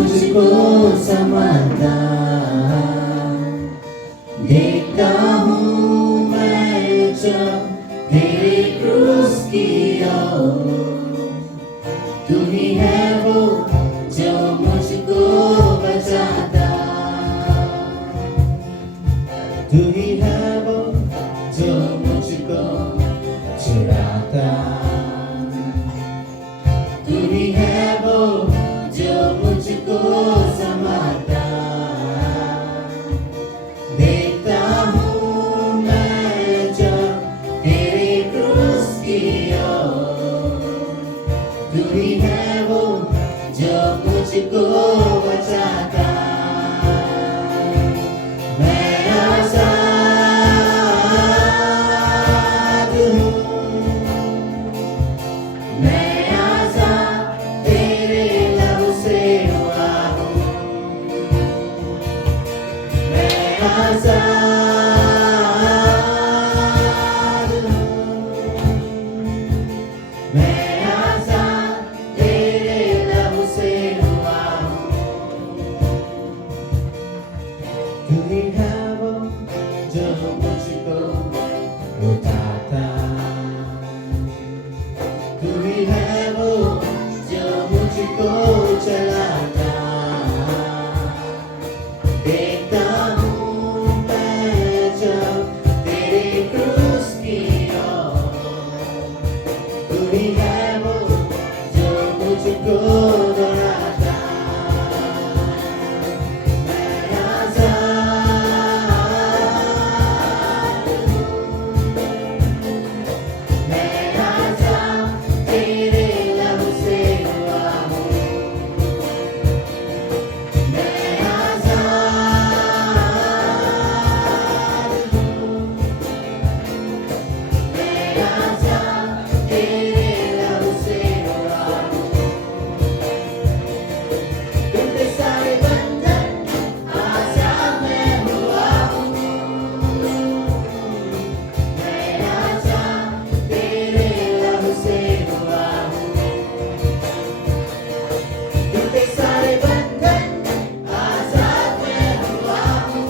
मुझको समझता, देखता हूँ मैं जब तेरे क्रूस की ओर। तू ही है वो जो मुझको बचाता, तू ही है वो जो मुझको छुड़ाता, तू ही है वो जो मुझको संभालता। देखता हूँ मैं जब तेरे क्रूस की ओर। तू ही है वो जो मुझको बचाता। मैं आजाद हूँ, मैं आजाद तेरे लहू से हुआ हूँ। मैं आजाद हूँ, मैं आजाद तेरे लहू से हुआ हूँ। तू ही है वो जो मुझको उठाता, तू ही है वो जो मुझको चलाता। देखता हूँ मैं जब तेरे क्रूस की ओर। तू ही है वो जो मुझको दौड़ाता। मैं आजाद हूँ, मैं आजाद तेरे लहू से हुआ हूँ। मैं आजाद हूँ, मैं आजाद तेरे लहू से हुआ हूँ। टूटे सारे बंधन आजाद मैं हुआ हूँ। मैं आजाद तेरे लहू से हुआ हूँ। टूटे सारे बंधन आजाद मैं हुआ हूँ।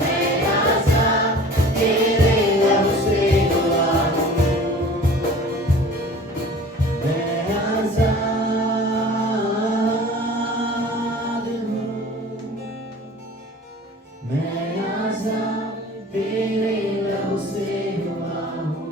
मैं आजाद तेरे लहू से हुआ हूँ। मैं आजाद हूँ, मैं आजाद तेरे लहू से हुआ हूँ।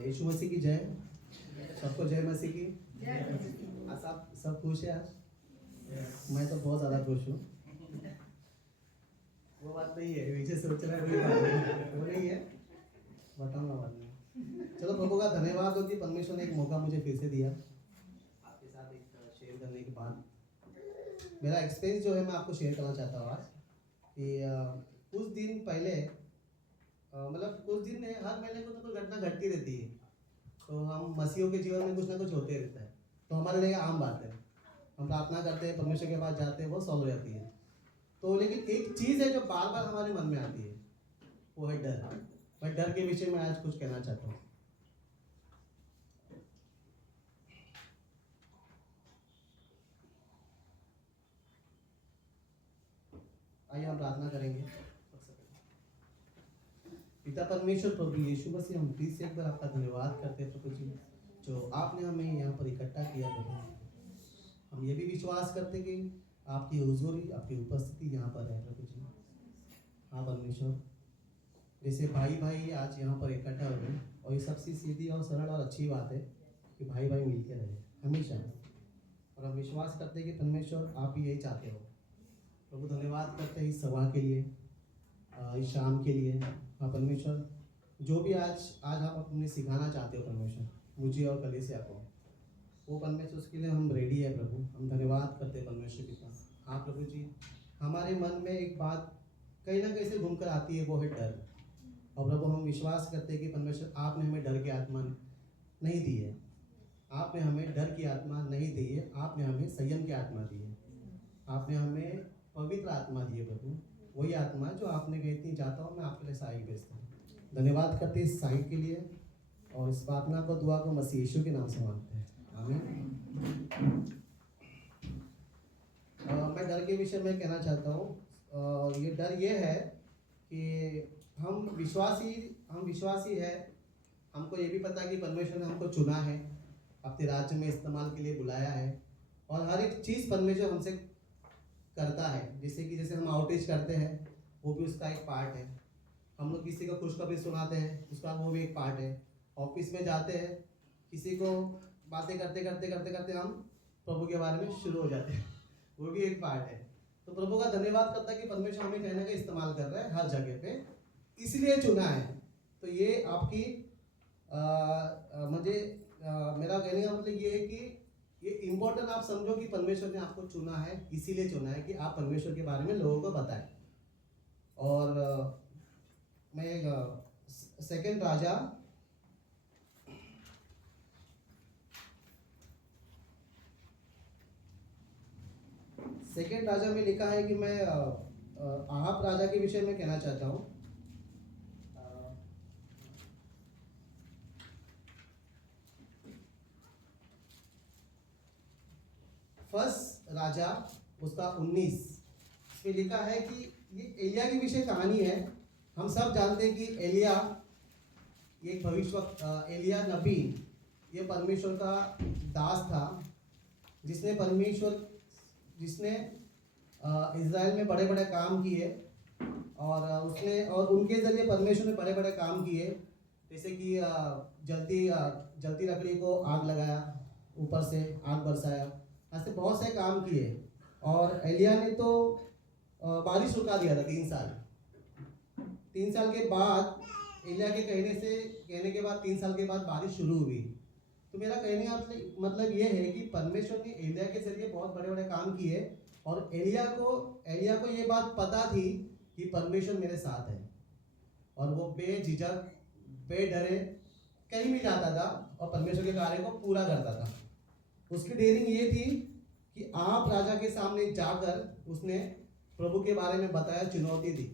यीशु मसीह की जय। सबको जय मसीह की। आज सब खुश है आज? मैं तो बहुत ज़्यादा खुश हूँ। वो बात नहीं है, पीछे सोच रहा है वही बात है। वो नहीं है, बताऊंगा बाद में। चलो, प्रभु का धन्यवाद हो कि परमेश्वर ने एक मौका मुझे फिर से दिया आपके साथ एक शेयर करने के बाद। मेरा एक्सपीरियंस जो है मैं आपको शेयर करना चाहता हूँ आज कि कुछ दिन पहले मतलब कुछ दिन नहीं, हर महीने को तो कोई घटना घटती रहती है। तो हम मसीहों के जीवन में कुछ ना कुछ होते रहता है, तो हमारे लिए आम बात है। हम प्रार्थना करते हैं, परमेश्वर के पास जाते हैं, वो सॉल्व हो जाती है। तो लेकिन एक चीज़ है जो बार बार हमारे मन में आती है, वो है डर। मैं डर के विषय में आज कुछ कहना चाहता हूँ। आइए हम प्रार्थना करेंगे। पिता परमेश्वर, प्रभु यीशु मसीह, हम फिर से एक बार आपका धन्यवाद करते हैं प्रभु जी, जो आपने हमें यहाँ पर इकट्ठा किया प्रभु। हम ये भी विश्वास करते हैं कि आपकी हुजूरी, आपकी उपस्थिति यहाँ पर है प्रभु जी। हाँ परमेश्वर, जैसे भाई भाई आज यहाँ पर इकट्ठा हो गए, और ये सबसे सीधी और सरल और अच्छी बात है कि भाई भाई मिलके रहे हमेशा। और हम विश्वास करते हैं कि परमेश्वर आप भी यही चाहते हो प्रभु। धन्यवाद करते हैं इस सभा के लिए, इस शाम के लिए। हाँ परमेश्वर, जो भी आज आप अपने सिखाना चाहते हो परमेश्वर, मुझे और कलीसिया को, वो परमेश्वर उसके लिए हम रेडी है प्रभु। हम धन्यवाद करते हैं परमेश्वर पिता। हाँ प्रभु जी, हमारे मन में एक बात कहीं ना कहीं से घूमकर आती है, वो है डर। और प्रभु हम विश्वास करते हैं कि परमेश्वर आपने हमें डर की आत्मा नहीं दी है, आपने हमें डर की आत्मा नहीं दी है, आपने हमें संयम की आत्मा दी है, आपने हमें पवित्र आत्मा दी है प्रभु, वही आत्मा जो आपने कही थी जाता हूँ मैं आपके लिए सहायक भेजता हूँ। धन्यवाद करते हैं इस सहायक के लिए, और इस प्रार्थना को दुआ को मसीह यीशु के नाम से मांगते हैं, आमीन। मैं डर के विषय में कहना चाहता हूँ, ये डर ये है कि हम विश्वासी है, हमको ये भी पता है कि परमेश्वर ने हमको चुना है, अपने राज्य में इस्तेमाल के लिए बुलाया है, और हर एक चीज़ परमेश्वर हमसे करता है। जैसे हम आउटरीच करते हैं, वो भी उसका एक पार्ट है। हम लोग किसी को खुशखबरी सुनाते हैं, उसका वो भी एक पार्ट है। ऑफिस में जाते हैं, किसी को बातें करते करते करते करते हम प्रभु के बारे में शुरू हो जाते हैं, वो भी एक पार्ट है। तो प्रभु का धन्यवाद करता है कि परमेश्वर हमें कहीं ना कहीं इस्तेमाल कर रहा है हर जगह पे, इसलिए चुना है। तो ये आपकी मेरा कहने का मतलब ये है कि ये इम्पोर्टेंट आप समझो कि परमेश्वर ने आपको चुना है, इसीलिए चुना है कि आप परमेश्वर के बारे में लोगों को बताएं। और मैं सेकंड राजा में लिखा है कि मैं आहाब राजा के विषय में कहना चाहता हूँ। फर्स्ट राजा उसका 19 इसमें लिखा है कि ये एलिया की विषय कहानी है। हम सब जानते हैं कि एलिया ये एलिया नबी, ये परमेश्वर का दास था, जिसने इज़राइल में बड़े बड़े काम किए, और उनके ज़रिए परमेश्वर ने बड़े बड़े काम किए, जैसे कि जलती लकड़ी को आग लगाया, ऊपर से आग बरसाया, ऐसे बहुत से काम किए। और एलिया ने तो बारिश रुका दिया था 3 साल। 3 साल के बाद एलिया के कहने के बाद 3 साल के बाद बारिश शुरू हुई। तो मेरा कहने का मतलब ये है कि परमेश्वर ने एलिया के जरिए बहुत बड़े बड़े काम किए, और एलिया को ये बात पता थी कि परमेश्वर मेरे साथ है, और वो बेझिझक बेडरे कहीं भी जाता था और परमेश्वर के कार्य को पूरा करता था। उसकी डेयरिंग ये थी कि आप राजा के सामने जाकर उसने प्रभु के बारे में बताया, चुनौती दी।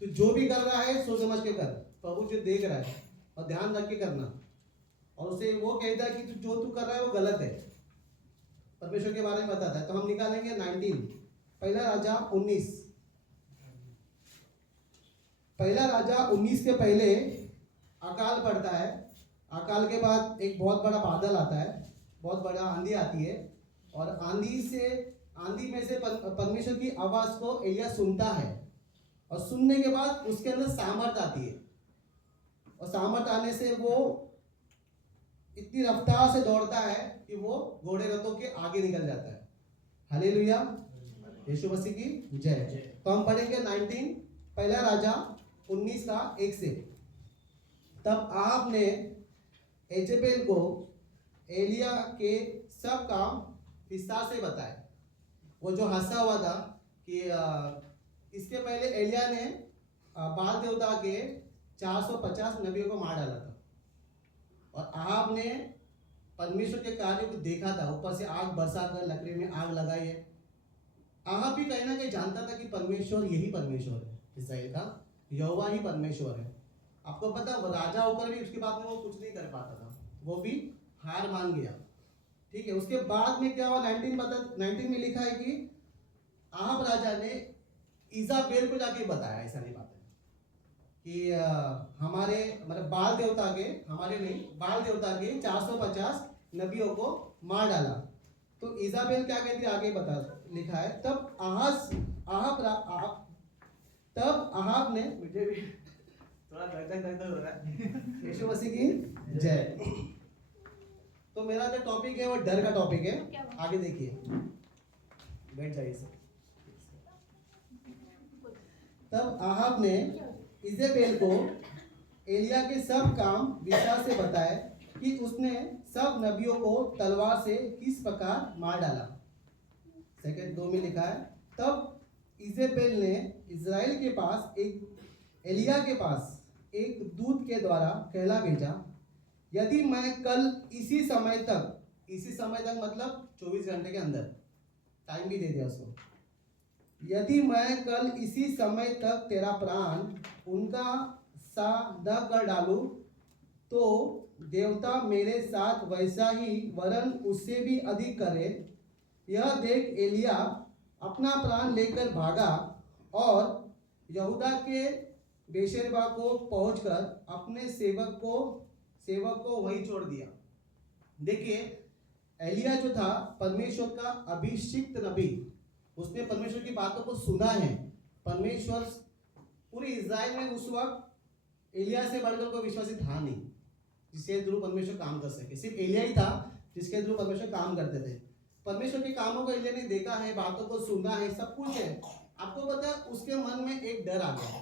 तो जो भी कर रहा है सोच समझ के कर, प्रभु जो देख रहा है और ध्यान रख के करना। और उसे वो कहता है कि जो तू कर रहा है वो गलत है, परमेश्वर के बारे में बताता है। तो हम निकालेंगे 19 पहला राजा 19 के पहले अकाल पड़ता है। अकाल के बाद एक बहुत बड़ा बादल आता है, बहुत बड़ा आंधी आती है, और आंधी में से परमेश्वर की आवाज़ को एलिया सुनता है, और सुनने के बाद उसके अंदर सामर्थ आती है, और सामर्थ आने से वो इतनी रफ्तार से दौड़ता है कि वो घोड़े रथों के आगे निकल जाता है। हालेलुया, यीशु मसीह की जय। तो हम पढ़ेंगे 19 पहला राजा 19 का 1 से। तब आपने एजेबेल को एलिया के सब काम विस्तार से बताए। वो जो हंसा हुआ था कि इसके पहले एलिया ने बाल देवता के 450 नबियों को मार डाला था, और आहाब ने परमेश्वर के कार्य को देखा था, ऊपर से आग बरसा कर लकड़ी में आग लगाई है। आहाब भी कहीं ना कहीं जानता था कि परमेश्वर यही परमेश्वर है, इस्राएल का यहोवा ही परमेश्वर है। आपको पता, वो राजा होकर भी उसके बाद में वो कुछ नहीं कर पाता था, वो भी हार मान गया। ठीक है, उसके बाद में क्या हुआ, 19 में लिखा है कि आहाब राजा ने इजाबेल को जाके बताया, ऐसा नहीं बात है कि हमारे मतलब बाल देवता के 450 नबियों को मार डाला। तो इजाबेल क्या कहती है आगे बता लिखा है, तब आहाब ने, मुझे भी थोड़ा धक हो रहा है, यीशु मसीह की जय। तो मेरा जो टॉपिक है वो डर का टॉपिक है। आगे देखिए, बैठ जाइए सर। तब आहाब ने इजेबेल को एलिया के सब काम विस्तार से बताए कि उसने सब नबियों को तलवार से किस प्रकार मार डाला। सेकंड 2 में लिखा है, तब इजेबेल ने इज़राइल के पास एलिया के पास एक दूत के द्वारा कहला भेजा, यदि मैं कल इसी समय तक मतलब 24 घंटे के अंदर, टाइम भी दे दिया उसको, यदि मैं कल इसी समय तक तेरा प्राण उनका सा न कर डालूं, तो देवता मेरे साथ वैसा ही वरन उससे भी अधिक करे। यह देख एलिया अपना प्राण लेकर भागा और यहूदा के बेशेरबा को पहुंचकर अपने सेवक को वहीं छोड़ दिया। देखिए, एलिया जो था परमेश्वर का अभिषिक्त नबी, उसने परमेश्वर की बातों को सुना है। परमेश्वर पूरे इज़राइल में उस वक्त एलिया से बढ़कर कोई विश्वासी था नहीं जिसके थ्रू परमेश्वर काम कर सके। सिर्फ एलिया ही था जिसके थ्रू परमेश्वर काम करते थे। परमेश्वर के कामों को एलिया ने देखा है, बातों को सुना है, सब कुछ है। आपको पता है उसके मन में एक डर आ गया।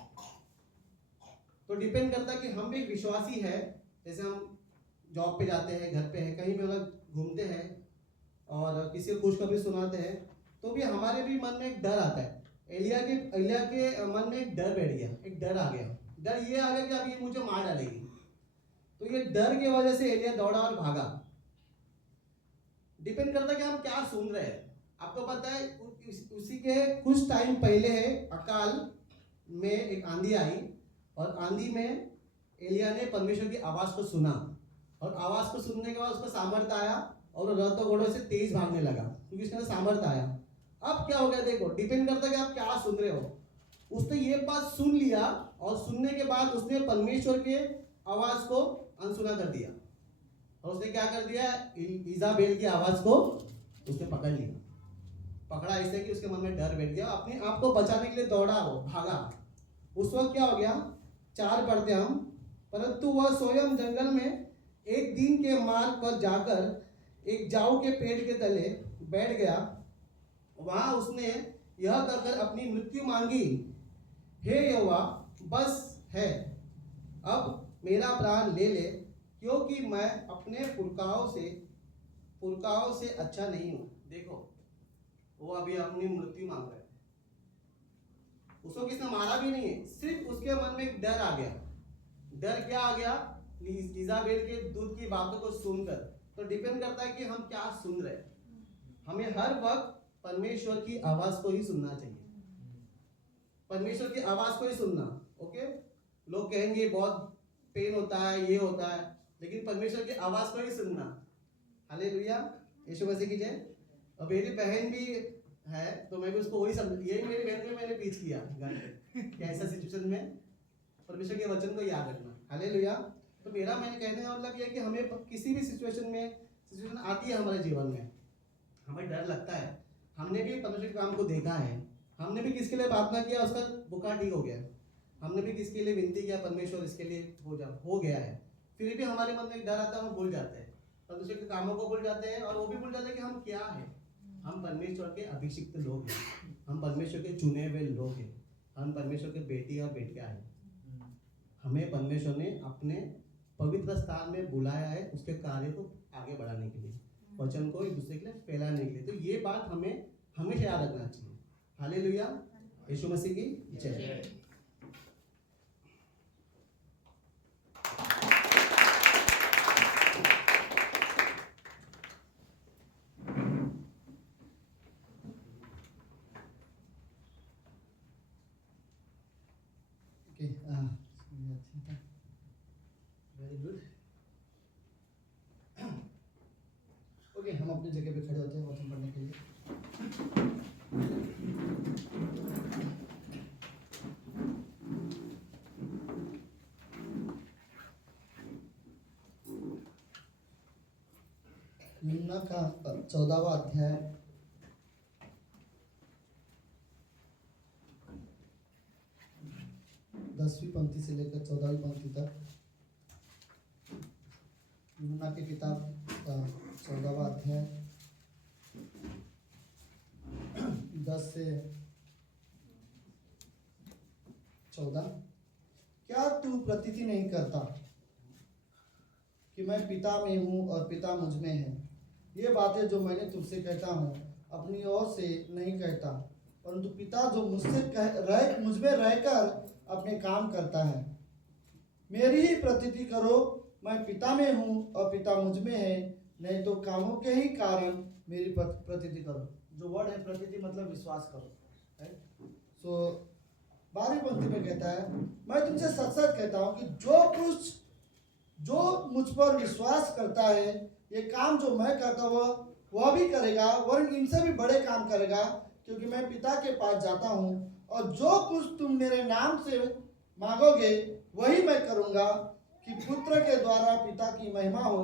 तो डिपेंड करता है कि हम भी विश्वासी है, जैसे हम जॉब पे जाते हैं, घर पे है, कहीं भी मतलब घूमते हैं और किसी को खुशखबरी सुनाते हैं, तो भी हमारे भी मन में एक डर आता है। एलिया के मन में एक डर बैठ गया, एक डर आ गया। डर ये आ गया कि अब ये मुझे मार डालेगी। तो ये डर की वजह से एलिया दौड़ा और भागा। डिपेंड करता है कि हम क्या सुन रहे हैं। आपको पता है उसी के कुछ टाइम पहले अकाल में एक आंधी आई और आंधी में एलिया ने परमेश्वर की आवाज को सुना और आवाज को सुनने के बाद उसको सामर्थ्य आया और रथों घोड़ों से तेज भागने लगा क्योंकि उसके अंदर सामर्थ्य आया। अब क्या हो गया, देखो डिपेंड करता है कि आप क्या सुन रहे हो। उसने ये बात सुन लिया और सुनने के बाद उसने परमेश्वर के आवाज को अनसुना कर दिया और उसने क्या कर दिया, इजाबेल की आवाज को उसने पकड़ लिया। पकड़ा ऐसे कि उसके मन में डर बैठ गया, अपने आप को बचाने के लिए दौड़ा, वो भागा। उस वक्त क्या हो गया, 4 पढ़ते हम, परंतु वह स्वयं जंगल में एक दिन के मार्ग पर जाकर एक जाऊ के पेड़ के तले बैठ गया। वहां उसने यह कहकर अपनी मृत्यु मांगी, हे यहोवा, बस है, अब मेरा प्राण ले ले, क्योंकि मैं अपने पुरखाओं से अच्छा नहीं हूं। देखो, वो अभी अपनी मृत्यु मांग रहा है। उसको किसने मारा भी नहीं है, सिर्फ उसके मन में एक डर आ गया। डर क्या आ गया, इजाबेल के दूत की बातों को सुनकर। तो डिपेंड करता है कि हम क्या सुन रहे हैं। हमें हर वक्त परमेश्वर की आवाज को ही सुनना चाहिए, परमेश्वर की आवाज को ही सुनना। ओके, लोग कहेंगे बहुत पेन होता है, ये होता है, लेकिन परमेश्वर की आवाज को ही सुनना। हालेलुया, यीशु मसीह की जय। और मेरी बहन भी है, तो मैं भी उसको वही यही मेरी बहन को मैंने पीछ किया कि ऐसा सिचुएशन में परमेश्वर के वचन को याद रखना। हालेलुया। तो मेरा मैंने कहने का मतलब यह है कि हमें किसी भी सिचुएशन आती है हमारे जीवन में, हमें डर लगता है। हमने भी परमेश्वर के काम को देखा है, हमने भी किसके लिए प्रार्थना किया, उसका बुखार ठीक हो गया, हमने भी किसके लिए विनती किया, परमेश्वर इसके लिए हो गया है, फिर भी हमारे मन में एक डर आता है, हम भूल जाते हैं, परमेश्वर के कामों को भूल जाते हैं और वो भी भूल जाते हैं कि हम क्या है। हम परमेश्वर के अभिषिक्त लोग हैं, हम परमेश्वर के चुने हुए लोग हैं, हम परमेश्वर के बेटी और बेटियां हैं। हमें परमेश्वर ने अपने पवित्र स्थान में बुलाया है उसके कार्य को आगे बढ़ाने के लिए, वचन को एक दूसरे के लिए फैलाने के लिए। तो ये बात हमें हमेशा याद रखना चाहिए। हालेलुया, यीशु मसीह की जय। Very good. ओके, हम अपनी जगह पे खड़े होते हैं वचन पढ़ने के लिए। यूहन्ना का 14वां अध्याय 10वीं पंक्ति से लेकर 14वीं पंक्ति तक। यूहन्ना की किताब का 14वां अध्याय 10 से 14। क्या तू प्रतीति नहीं करता कि मैं पिता में हूँ और पिता मुझ में है? ये बातें जो मैंने तुझसे कहता हूँ अपनी ओर से नहीं कहता, परंतु पिता जो मुझ में रहकर अपने काम करता है। मेरी ही प्रतीति करो, मैं पिता में हूँ और पिता मुझ में है, नहीं तो कामों के ही कारण मेरी प्रतीति करो। जो वर्ड है प्रतीति मतलब विश्वास करो, राइट। सो 12वीं पंक्ति में कहता है, मैं तुमसे सच सच कहता हूँ कि जो मुझ पर विश्वास करता है, ये काम जो मैं करता हूँ वह भी करेगा, वरन इनसे भी बड़े काम करेगा, क्योंकि मैं पिता के पास जाता हूँ। और जो कुछ तुम मेरे नाम से मांगोगे वही मैं करूँगा, कि पुत्र के द्वारा पिता की महिमा हो।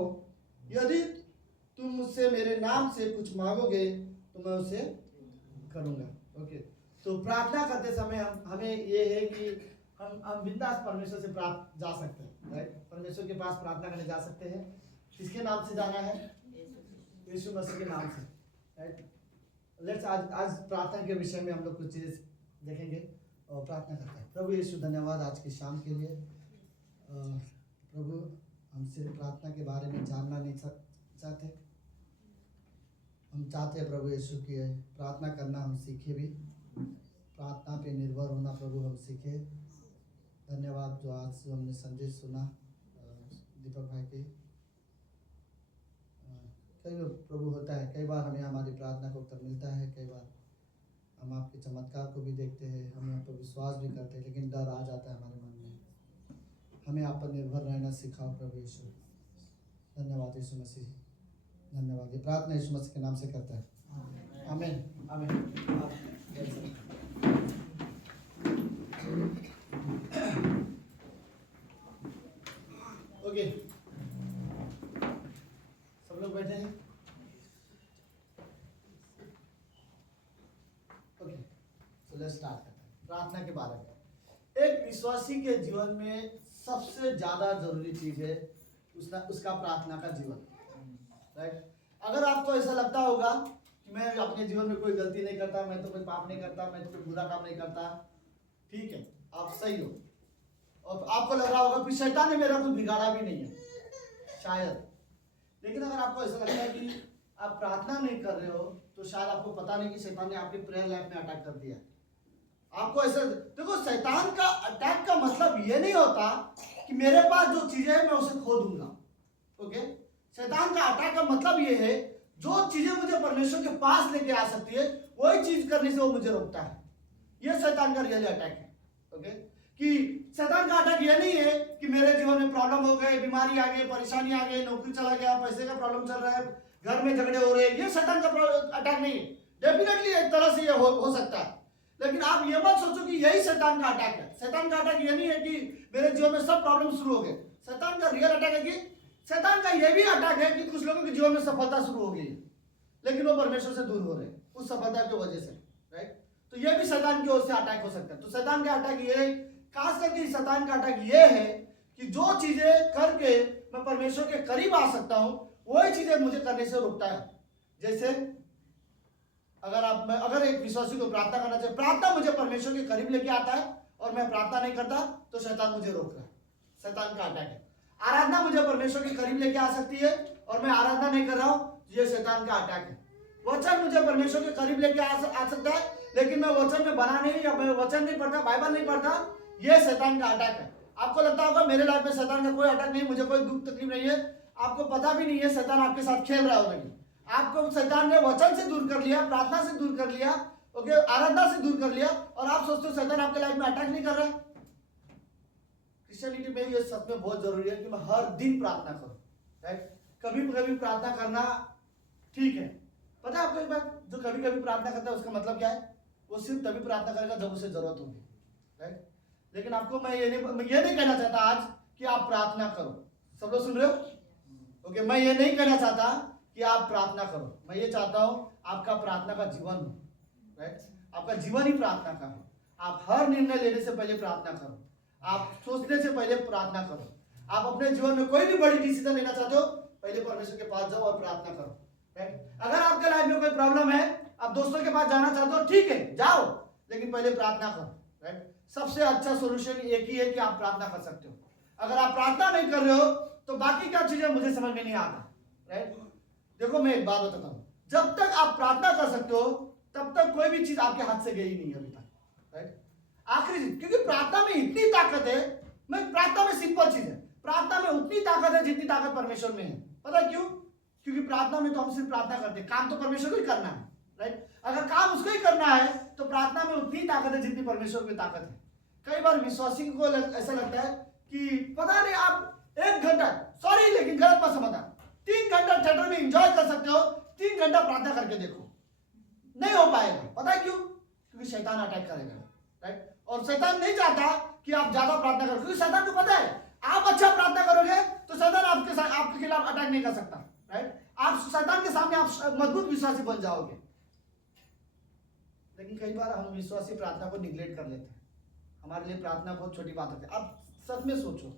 यदि तुम मुझसे मेरे नाम से कुछ मांगोगे तो मैं उसे करूँगा। ओके, तो प्रार्थना करते समय हमें ये है कि हम बिंदास परमेश्वर से जा सकते हैं, राइट। परमेश्वर के पास प्रार्थना करने जा सकते हैं। किसके नाम से जाना है? यीशु मसीह के नाम से, राइट। लेट्स आज प्रार्थना के विषय में हम लोग कुछ चीज़ें देखेंगे और प्रार्थना करते हैं। प्रभु यीशु, धन्यवाद आज की शाम के लिए। प्रभु, हम सिर्फ प्रार्थना के बारे में जानना नहीं चाहते, हम चाहते हैं प्रभु यीशु की प्रार्थना करना हम सीखे भी, प्रार्थना पे निर्भर होना प्रभु हम सीखे। धन्यवाद जो आज हमने संदेश सुना दीपक भाई के। कई बार प्रभु होता है, कई बार हमें हमारी प्रार्थना को उत्तर मिलता है, कई बार हम आपके चमत्कार को भी देखते हैं, हम आप पर विश्वास भी करते हैं, लेकिन डर आ जाता है हमारे मन में। हमें आप पर निर्भर रहना सिखाओ प्रभु यीशु। धन्यवाद यीशु मसीह, धन्यवाद। ये प्रार्थना यीशु मसीह के नाम से करता है, आमीन आमीन। ओके, सब लोग बैठे हैं? ओके, सो लेट्स स्टार्ट करते हैं प्रार्थना के बारे में। एक विश्वासी के जीवन में सबसे ज्यादा जरूरी चीज है उसका प्रार्थना का जीवन, राइट। अगर आपको ऐसा लगता होगा कि मैं अपने जीवन में कोई गलती नहीं करता, मैं तो कोई पाप नहीं करता, मैं तो कोई बुरा काम नहीं करता, ठीक है, आप सही हो। और आपको लग रहा होगा कि शैतान ने मेरा कुछ बिगाड़ा भी नहीं है, शायद। लेकिन अगर आपको ऐसा लगता है कि आप प्रार्थना नहीं कर रहे हो, तो शायद आपको पता नहीं कि शैतान ने आपके प्रेयर लाइफ में अटैक कर दिया। आपको ऐसा देखो, शैतान का अटैक का मतलब ये नहीं होता कि मेरे पास जो चीजें है मैं उसे खो दूंगा। ओके, शैतान का अटैक का मतलब ये है जो चीजें मुझे परमेश्वर के पास लेके आ सकती है वही चीज करने से वो मुझे रोकता है। ये शैतान का रियल अटैक है। ओके, कि शैतान का अटैक ये नहीं है कि मेरे जीवन में प्रॉब्लम हो गए, बीमारी आ गई, परेशानी आ गई, नौकरी चला गया, पैसे का प्रॉब्लम चल रहा है, घर में झगड़े हो रहे हैं, ये शैतान का अटैक नहीं है। डेफिनेटली एक तरह से ये हो सकता है, लेकिन आप ये मत सोचो कि यही शैतान का अटैक है। शैतान का अटैक ये नहीं है कि मेरे जीवन में सब प्रॉब्लम शुरू हो गए। शैतान का रियल अटैक है कि शैतान का ये भी अटैक है कि कुछ लोगों के जीवन में सफलता शुरू हो गई है, लेकिन वो परमेश्वर से दूर हो रहे हैं उस सफलता की वजह से, राइट। तो ये भी शैतान की ओर से अटैक हो सकता है। तो शैतान का अटैक ये, खास करके शैतान का अटैक ये है कि जो चीजें करके मैं परमेश्वर के करीब आ सकता हूं वही चीजें मुझे करने से रोकता है। जैसे अगर एक विश्वासी को प्रार्थना करना चाहिए, प्रार्थना मुझे परमेश्वर के करीब लेके आता है और मैं प्रार्थना नहीं करता तो शैतान मुझे रोक रहा है, शैतान का अटैक है। आराधना मुझे परमेश्वर के करीब लेके आ सकती है और मैं आराधना नहीं कर रहा हूं, ये शैतान का अटैक है। वचन मुझे परमेश्वर के करीब लेके आ सकता है, लेकिन मैं वचन में बना नहीं, या मैं वचन नहीं पढ़ता, बाइबल नहीं पढ़ता, ये शैतान का अटैक है। आपको लगता होगा मेरे लाइफ में शैतान का कोई अटैक नहीं, मुझे कोई दुख तकलीफ नहीं है। आपको पता भी नहीं है शैतान आपके साथ खेल रहा होगा। आपको शैतान ने वचन से दूर कर लिया, प्रार्थना से दूर कर लिया, ओके, आराधना से दूर कर लिया, और आप सोचते हो शैतान आपके लाइफ में अटैक नहीं कर रहा है। क्रिश्चियनिटी में ये सच में बहुत जरूरी है कि मैं हर दिन प्रार्थना करूं, राइट। कभी कभी प्रार्थना करना ठीक है। पता है आपको एक बात, जो कभी कभी प्रार्थना करता है उसका मतलब क्या है? वो सिर्फ तभी प्रार्थना करेगा जब उसे जरूरत होगी, राइट। लेकिन आपको मैं ये नहीं कहना चाहता आज कि आप प्रार्थना करो। सब लोग सुन रहे हो? ओके, मैं ये नहीं कहना चाहता कि आप प्रार्थना करो, मैं ये चाहता हूं आपका प्रार्थना का जीवन हो, राइट। आपका जीवन ही प्रार्थना का हो। आप हर निर्णय लेने से पहले प्रार्थना करो, आप सोचने से पहले प्रार्थना करो। आप अपने जीवन में कोई भी बड़ी डिसीजन लेना चाहते हो, पहले परमेश्वर के पास जाओ और प्रार्थना करो, राइट। अगर आपके लाइफ में कोई प्रॉब्लम है, आप दोस्तों के पास जाना चाहते हो, ठीक है, जाओ, लेकिन पहले प्रार्थना करो, राइट। सबसे अच्छा सोल्यूशन एक ही है कि आप प्रार्थना कर सकते हो। अगर आप प्रार्थना नहीं कर रहे हो तो बाकी क्या चीजें मुझे समझ में नहीं आता, राइट। देखो मैं एक बात बताता हूँ, जब तक आप प्रार्थना कर सकते हो तब तक कोई भी चीज आपके हाथ से गई नहीं अभी तक, राइट। आखिरी चीज, क्योंकि प्रार्थना में इतनी ताकत है, मैं प्रार्थना में सिंपल चीज है, प्रार्थना में उतनी ताकत है जितनी ताकत परमेश्वर में है। पता है क्यों? क्योंकि प्रार्थना में तो हम सिर्फ प्रार्थना करते हैं, काम तो परमेश्वर को ही करना है, राइट। अगर काम उसको ही करना है तो प्रार्थना में उतनी ताकत है जितनी परमेश्वर में ताकत है। कई बार विश्वासी को ऐसा लगता है कि पता नहीं आप 1 घंटा, सॉरी लेकिन गलत मत समझना, 3 घंटा थिएटर में एंजॉय कर सकते हो, 3 घंटा प्रार्थना करके देखो, नहीं हो पाएगा। पता है क्यों? क्योंकि शैतान अटैक करेगा, राइट। और शैतान नहीं चाहता कि आप ज्यादा प्रार्थना करो, क्योंकि शैतान को पता है आप अच्छा प्रार्थना करोगे तो शैतान आपके खिलाफ अटैक नहीं कर सकता, राइट। आप शैतान के सामने आप मजबूत विश्वासी बन जाओगे। लेकिन कई बार हम विश्वासी प्रार्थना को निगलेक्ट कर लेते हैं, हमारे लिए प्रार्थना बहुत छोटी बात होती है। आप सच में सोचो,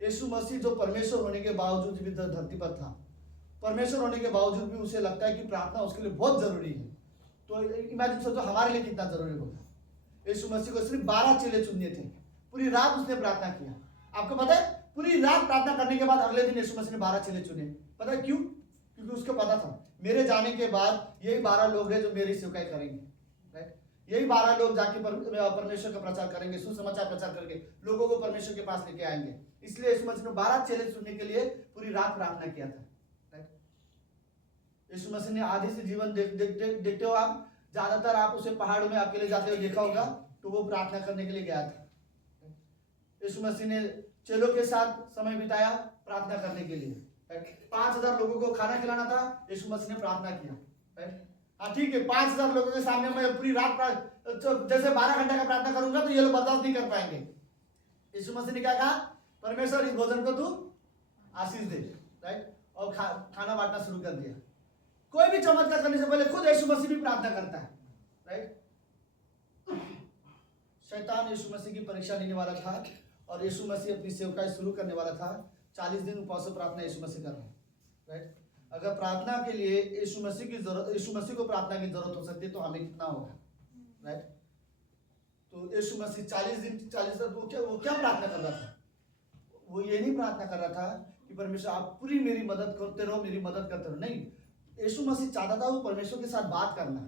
यीशु मसीह जो परमेश्वर होने के बावजूद भी धरती पर था, परमेश्वर होने के बावजूद भी उसे लगता है कि प्रार्थना उसके लिए बहुत जरूरी है। तो इमेजिन सोचो हमारे लिए कितना जरूरी होगा। यीशु मसीह को सिर्फ 12 चेले चुनने थे, पूरी रात उसने प्रार्थना किया। आपको पता है पूरी रात प्रार्थना करने के बाद अगले दिन यीशु मसीह ने 12 चेले चुने। पता है क्यों? क्योंकि उसको पता था मेरे जाने के बाद यही 12 लोग हैं जो मेरी सेवकाई करेंगे, राइट। यही 12 लोग जाके परमेश्वर का प्रचार करेंगे, सुसमाचार प्रचार करके लोगों को परमेश्वर के पास लेके आएंगे। इसलिए यीशु मसीह ने 12 चेले चुनने के लिए पूरी रात प्रार्थना किया था, राइट। यीशु मसीह ने आधे से जीवन देखते हो आप, ज्यादातर आप उसे पहाड़ में अकेले जाते हुए देखा होगा, तो वो प्रार्थना करने के लिए गया था। यीशु मसीह ने चेलों के साथ समय बिताया प्रार्थना करने के लिए, 5000 लोगों को खाना खिलाना था, यीशु मसीह ने प्रार्थना किया। हाँ ठीक है, 5000 लोगों के सामने मैं पूरी रात जैसे 12 घंटे का प्रार्थना करूंगा तो ये लोग बर्दाश्त नहीं कर पाएंगे। यीशु मसीह ने क्या कहा? परमेश्वर इस भोजन को तू आशीष दे, राइट। और खाना बांटना शुरू कर दिया। कोई भी चमत्कार करने से पहले खुद यीशु मसीह भी प्रार्थना करता है, राइट। शैतान यीशु मसीह की परीक्षा लेने वाला था और यीशु मसीह अपनी सेवकाई शुरू करने वाला था। 40 दिन उपवास और प्रार्थना यीशु मसीह कर रहे हैं, राइट। अगर प्रार्थना के लिए यीशु मसीह को प्रार्थना की जरूरत हो सकती है तो हमें कितना होगा, राइट। तो यीशु मसीह 40 दिन वो क्या प्रार्थना कर रहा था? वो ये नहीं प्रार्थना कर रहा था कि परमेश्वर आप पूरी मेरी मदद करते रहो, मेरी मदद करते रहो, नहीं। यीशु मसीह चाहता था वो परमेश्वर के साथ बात करना।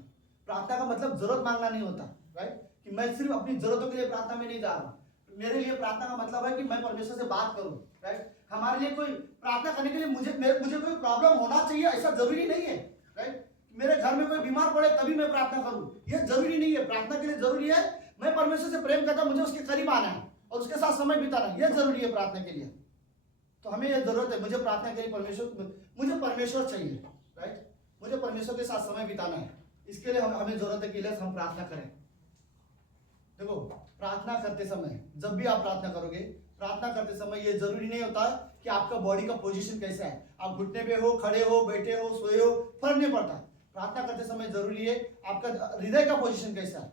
प्रार्थना का मतलब जरूरत मांगना नहीं होता, राइट। कि मैं सिर्फ अपनी जरूरतों के लिए प्रार्थना में नहीं जा रहा। मेरे लिए प्रार्थना का मतलब है कि मैं परमेश्वर से बात करूं, राइट। हमारे लिए कोई प्रार्थना करने के लिए मुझे कोई प्रॉब्लम होना चाहिए ऐसा जरूरी नहीं है, राइट। मेरे घर में कोई बीमार पड़े तभी मैं प्रार्थना करूं, यह जरूरी नहीं है। प्रार्थना के लिए जरूरी है मैं परमेश्वर से प्रेम करता, मुझे उसके करीब आना है और उसके साथ समय बिताना है, यह जरूरी है प्रार्थना के लिए। तो हमें यह जरूरत है, मुझे प्रार्थना के लिए मुझे परमेश्वर चाहिए, राइट। मुझे परमेश्वर के साथ समय बिताना है, इसके लिए हमें जरूरत है कि हम प्रार्थना करें। देखो प्रार्थना करते समय, जब भी आप प्रार्थना करोगे, प्रार्थना करते समय ये जरूरी नहीं होता कि आपका बॉडी का पोजीशन कैसा है, आप घुटने पे हो, खड़े हो, बैठे हो, सोए हो, फर्क नहीं पड़ता। प्रार्थना करते समय जरूरी है आपका हृदय का पोजीशन कैसा है।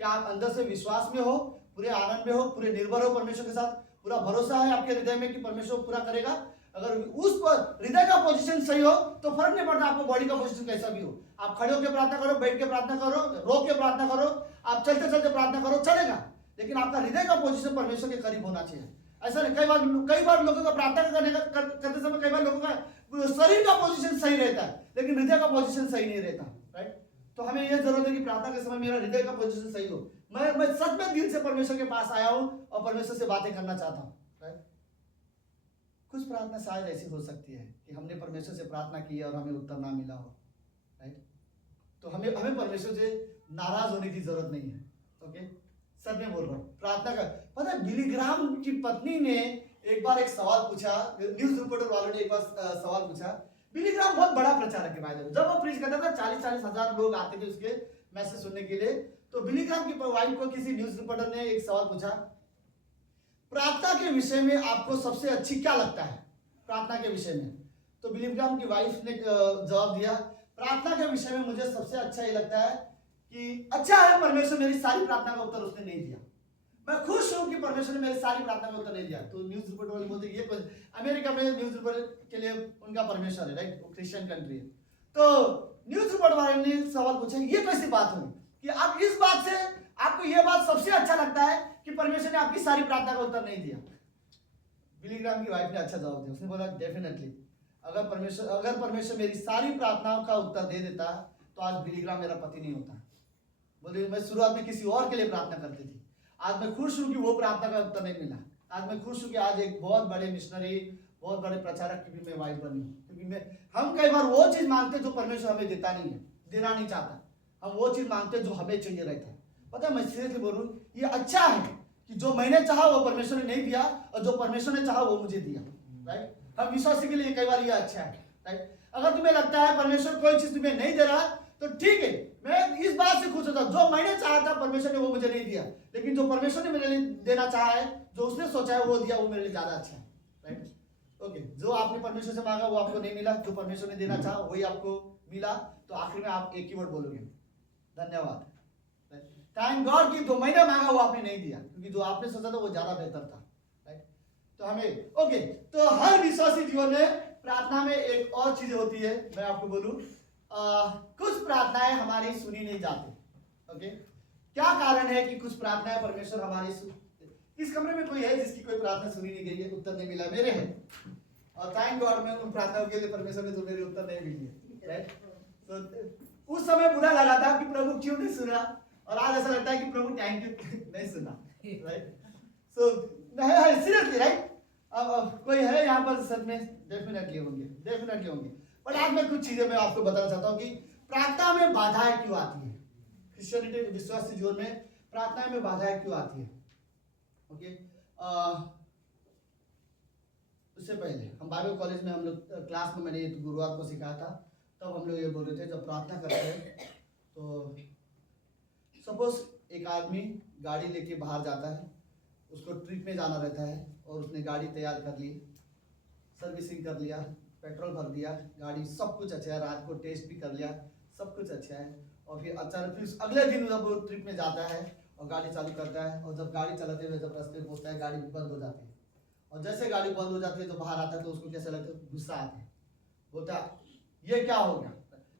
क्या आप अंदर से विश्वास में हो, पूरे आनंद में हो, पूरे निर्भर हो परमेश्वर के साथ, पूरा भरोसा है आपके हृदय में कि परमेश्वर पूरा करेगा। अगर उस पर हृदय का पोजीशन सही हो तो फर्क नहीं पड़ता आपको बॉडी का पोजीशन कैसा भी हो। आप खड़े होकर प्रार्थना करो, बैठ के प्रार्थना करो, रो के प्रार्थना करो, आप चलते चलते प्रार्थना करो, चलेगा। लेकिन आपका हृदय का पोजीशन परमेश्वर के करीब होना चाहिए। ऐसा नहीं, कई बार लोगों का प्रार्थना करते समय कई बार लोगों का शरीर का पोजीशन सही रहता है लेकिन हृदय का पोजीशन सही नहीं रहता, राइट। तो हमें यह जरूरत है कि प्रार्थना के समय मेरा हृदय का पोजीशन सही हो, मैं सच में दिल से परमेश्वर के पास आया हूं और परमेश्वर से बातें करना चाहता हूं, राइट। कुछ प्रार्थना शायद ऐसी हो सकती है कि हमने परमेश्वर से प्रार्थना की और हमें उत्तर ना मिला हो, राइट। तो हमें परमेश्वर से नाराज होने की जरूरत नहीं है, ओके। सच में बोल रहा हूँ। प्रार्थना का पता है, बिली ग्राहम की पत्नी ने एक बार एक सवाल पूछा, न्यूज रिपोर्टर वालों ने एक बार सवाल पूछा। बिली ग्राहम बहुत बड़ा प्रचारक है भाई, जब वो प्रीच करता था 40-40 हजार लोग आते थे उसके मैसेज सुनने के लिए। तो बिली ग्राहम की वाइफ को किसी न्यूज रिपोर्टर ने एक सवाल पूछा, प्रार्थना के विषय में आपको सबसे अच्छी क्या लगता है प्रार्थना के विषय में? तो बिली ग्राहम की वाइफ ने जवाब दिया, प्रार्थना के विषय में मुझे सबसे अच्छा ये लगता है कि अच्छा है परमेश्वर मेरी सारी प्रार्थना का उत्तर उसने नहीं दिया, मैं खुश हूं कि परमेश्वर ने मेरी सारी प्रार्थना का उत्तर नहीं दिया। तो न्यूज रिपोर्ट वाले बोलते ये अमेरिका में न्यूज रिपोर्ट के लिए उनका परमेश्वर है, राइट, वो क्रिश्चियन कंट्री है। तो न्यूज रिपोर्ट वाले ने सवाल पूछा, ये कैसी बात हुई कि आप इस बात से आपको यह बात सबसे अच्छा लगता है कि परमेश्वर ने आपकी सारी प्रार्थना का उत्तर नहीं दिया? बिली ग्राहम की वाइफ ने अच्छा जवाब दिया, उसने बोला डेफिनेटली अगर परमेश्वर मेरी सारी प्रार्थनाओं का उत्तर दे देता तो आज बिलीग्राम मेरा पति नहीं होता। बोले मैं शुरुआत में किसी और के लिए प्रार्थना करती थी, आज मैं खुश हूँ कि वो प्रार्थना का उत्तर नहीं मिला। आज मैं खुश हूँ कि आज एक बहुत बड़े मिशनरी, बहुत बड़े प्रचारक की भी मैं वाइफ बनी हूँ। क्योंकि हम कई बार वो चीज मांगते जो परमेश्वर हमें देता नहीं है, देना नहीं चाहता। हम वो चीज मांगते जो हमें चाहिए रहता है। पता है, मैं सीरियसली बोल रहा हूँ, ये अच्छा है कि जो मैंने चाहा वो परमेश्वर ने नहीं दिया, और जो परमेश्वर ने चाहा वो मुझे दिया। राइट, हम विश्वासी के लिए कई बार ये अच्छा है। राइट, अगर तुम्हें लगता है परमेश्वर कोई चीज तुम्हें नहीं दे रहा तो ठीक है, मैं इस बात से खुश होता हूं, जो मैंने चाहा था परमेश्वर ने वो मुझे नहीं दिया, लेकिन जो परमेश्वर ने मेरे लिए देना चाहा है, जो उसने सोचा है वो दिया, वो मेरे लिए ज्यादा अच्छा है। राइट, ओके, जो आपने परमेश्वर से मांगा वो आपको नहीं मिला, जो परमेश्वर ने देना चाहा वही आपको मिला। तो आखिर में आप एक ही वर्ड बोलोगे, धन्यवाद। थैंक गॉड कि जो मैंने मांगा वो आपने नहीं दिया, क्योंकि जो आपने सोचा था वो ज्यादा बेहतर था। राइट, तो हमें ओके, तो हर विश्वासी जीवन में प्रार्थना में एक और चीज होती है, मैं आपको बोलूं, कुछ प्रार्थनाएं हमारी सुनी नहीं जाती। ओके, क्या कारण है कि कुछ प्रार्थनाएं परमेश्वर हमारी इस कमरे में कोई है जिसकी कोई प्रार्थना सुनी नहीं गई है, उत्तर नहीं मिला? मेरे है, और थैंक गॉड में उन प्रार्थनाओं के लिए परमेश्वर ने तो मेरे उत्तर नहीं मिली है। राइट, तो उस समय बुरा लगा था कि प्रभु क्यों नहीं सुना, और आज ऐसा लगता है कि प्रभु थैंक यू नहीं सुना। राइट, सो सीरियसली राइट, अब कोई है यहाँ पर सच में? डेफिनेटली होंगे। बट आज मैं कुछ चीजें मैं आपको बताना चाहता हूँ कि प्रार्थना में बाधाएं क्यों आती है। क्रिश्चियनिटी विश्वासी जीवन में प्रार्थना में बाधाएं क्यों आती है। ओके, उससे पहले हम बाइबल कॉलेज में हम लोग क्लास में मैंने गुरुवार को सिखाया था, तब हम लोग ये बोल रहे थे जब प्रार्थना करते हैं तो सपोज एक आदमी गाड़ी लेके बाहर जाता है, उसको ट्रिप में जाना रहता है, और उसने गाड़ी तैयार कर ली, सर्विसिंग कर लिया, पेट्रोल भर दिया, गाड़ी सब कुछ अच्छा है, रात को टेस्ट भी कर लिया, सब कुछ अच्छा है, और फिर अचानक फिर अगले दिन जब वो ट्रिप में जाता है और गाड़ी चालू करता है, और जब गाड़ी चलाते हुए जब रास्ते में पहुंचता है गाड़ी बंद हो जाती है, और जैसे गाड़ी बंद हो जाती है तो बाहर आता है तो उसको कैसा लगता है? गुस्सा आता है, बोलता है ये क्या हो गया,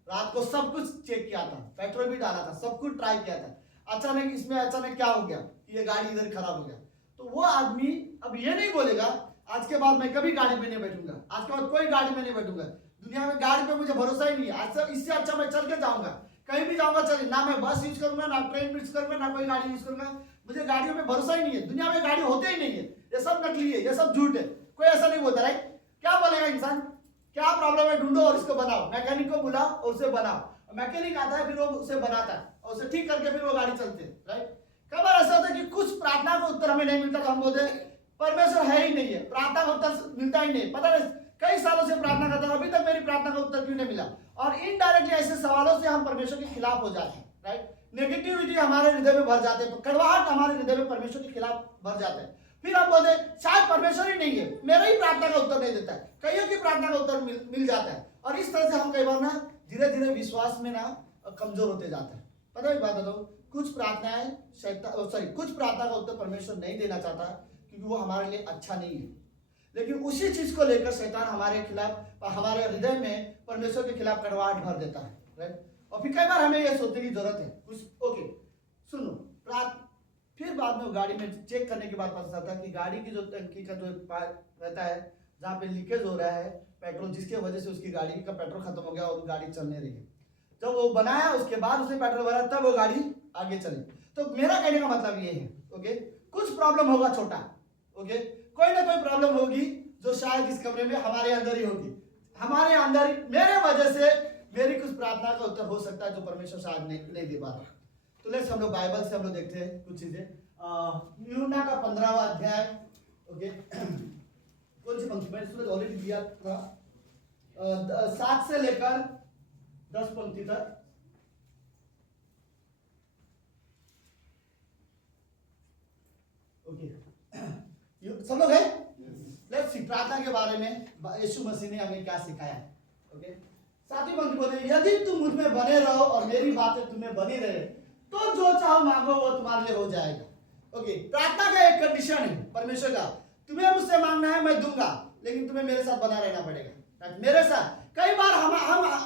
रात को सब कुछ चेक किया था, पेट्रोल भी डाला था, सब कुछ ट्राई किया था, अचानक इसमें अचानक क्या हो गया कि ये गाड़ी इधर खराब हो गया। तो वो आदमी अब ये नहीं बोलेगा आज के बाद मैं कभी गाड़ी में नहीं बैठूंगा, आज के बाद कोई गाड़ी में नहीं बैठूंगा, दुनिया में गाड़ी पे मुझे भरोसा ही नहीं है, आज से इससे अच्छा मैं चल के जाऊंगा, कहीं भी जाऊंगा चलिए, ना मैं बस यूज करूंगा, ना ट्रेन यूज करूंगा, ना कोई गाड़ी यूज करूंगा, मुझे गाड़ियों में भरोसा ही नहीं है, दुनिया में गाड़ी होते ही नहीं है, ये सब नकली है, ये सब झूठ है, कोई ऐसा नहीं बोलता। राइट, क्या बोलेगा इंसान? क्या प्रॉब्लम है ढूंढो और इसको बनाओ, मैकेनिक को बुलाओ और उसे बनाओ, मैकेनिक आता है फिर वो उसे बनाता है और उसे ठीक करके फिर वो गाड़ी चलती है। राइट, कई बार ऐसा होता है कि कुछ प्रार्थना का उत्तर हमें नहीं मिलता तो हम बोलते परमेश्वर है ही नहीं है, प्रार्थना का उत्तर मिलता ही नहीं, पता नहीं कई सालों से प्रार्थना करता हूं अभी तक मेरी प्रार्थना का उत्तर क्यों नहीं मिला। और इनडायरेक्टली ऐसे सवालों से हम परमेश्वर के खिलाफ हो जाते हैं। राइट, नेगेटिविटी हमारे हृदय में भर जाते हैं, कड़वाहट हमारे हृदय में परमेश्वर के खिलाफ भर जाते हैं, फिर हम बोलते शायद परमेश्वर ही नहीं है, मेरा ही प्रार्थना का उत्तर नहीं देता है, कईयों की प्रार्थना का उत्तर मिल जाता है, और इस तरह से हम कई बार ना धीरे धीरे विश्वास में ना कमजोर होते जाते हैं। पता है बात बताओ, कुछ प्रार्थनाएं कुछ प्रार्थना का उत्तर परमेश्वर नहीं देना चाहता क्योंकि वो हमारे लिए अच्छा नहीं है, लेकिन उसी चीज को लेकर शैतान हमारे खिलाफ, हमारे हृदय में परमेश्वर के खिलाफ कड़वाहट भर देता है। राइट, और फिर कई बार हमें यह सोचने की जरूरत है कुछ। ओके सुनो, फिर बाद में गाड़ी में चेक करने के बाद पता चलता है कि गाड़ी की जो टंकी का जो रहता है जहाँ पे लीकेज हो रहा है पेट्रोल, जिसके वजह से उसकी गाड़ी का पेट्रोल खत्म हो गया और गाड़ी चल नहीं रही है। जब वो बनाया उसके बाद उसने पेट्रोल भरा तब वो गाड़ी आगे चली। तो मेरा कहने का मतलब ये है, ओके, कुछ प्रॉब्लम होगा छोटा, ओके, कोई ना कोई प्रॉब्लम होगी जो शायद इस कमरे में हमारे अंदर ही होगी, हमारे अंदर मेरे वजह से मेरी कुछ प्रार्थना का उत्तर हो सकता है जो परमेश्वर शायद नहीं दे पा रहा। तो लेट्स हम लोग बाइबल से हम लोग देखते हैं कुछ चीजें। यूहन्ना का 15वां अध्याय, ओके, कौन सी पंक्ति मैंने इसमें ऑलरेडी दिया था, 7 से लेकर 10 पंक्ति तक। ओके, सब लोग है? लेट्स सी प्रार्थना के बारे में यीशु मसीह ने हमें क्या सिखाया है। ओके, साथी पंक्ति बोलते यदि तुम मुझ में बने रहो और मेरी बातें तुम्हें बनी रहे तो जो चाहो मांगो वो तुम्हारे लिए हो जाएगा। ओके, प्रार्थना का एक कंडीशन है परमेश्वर का, तुम्हें मुझसे मांगना है मैं दूंगा, लेकिन तुम्हें मेरे साथ बना रहना पड़ेगा। मेरे साथ कई बार हम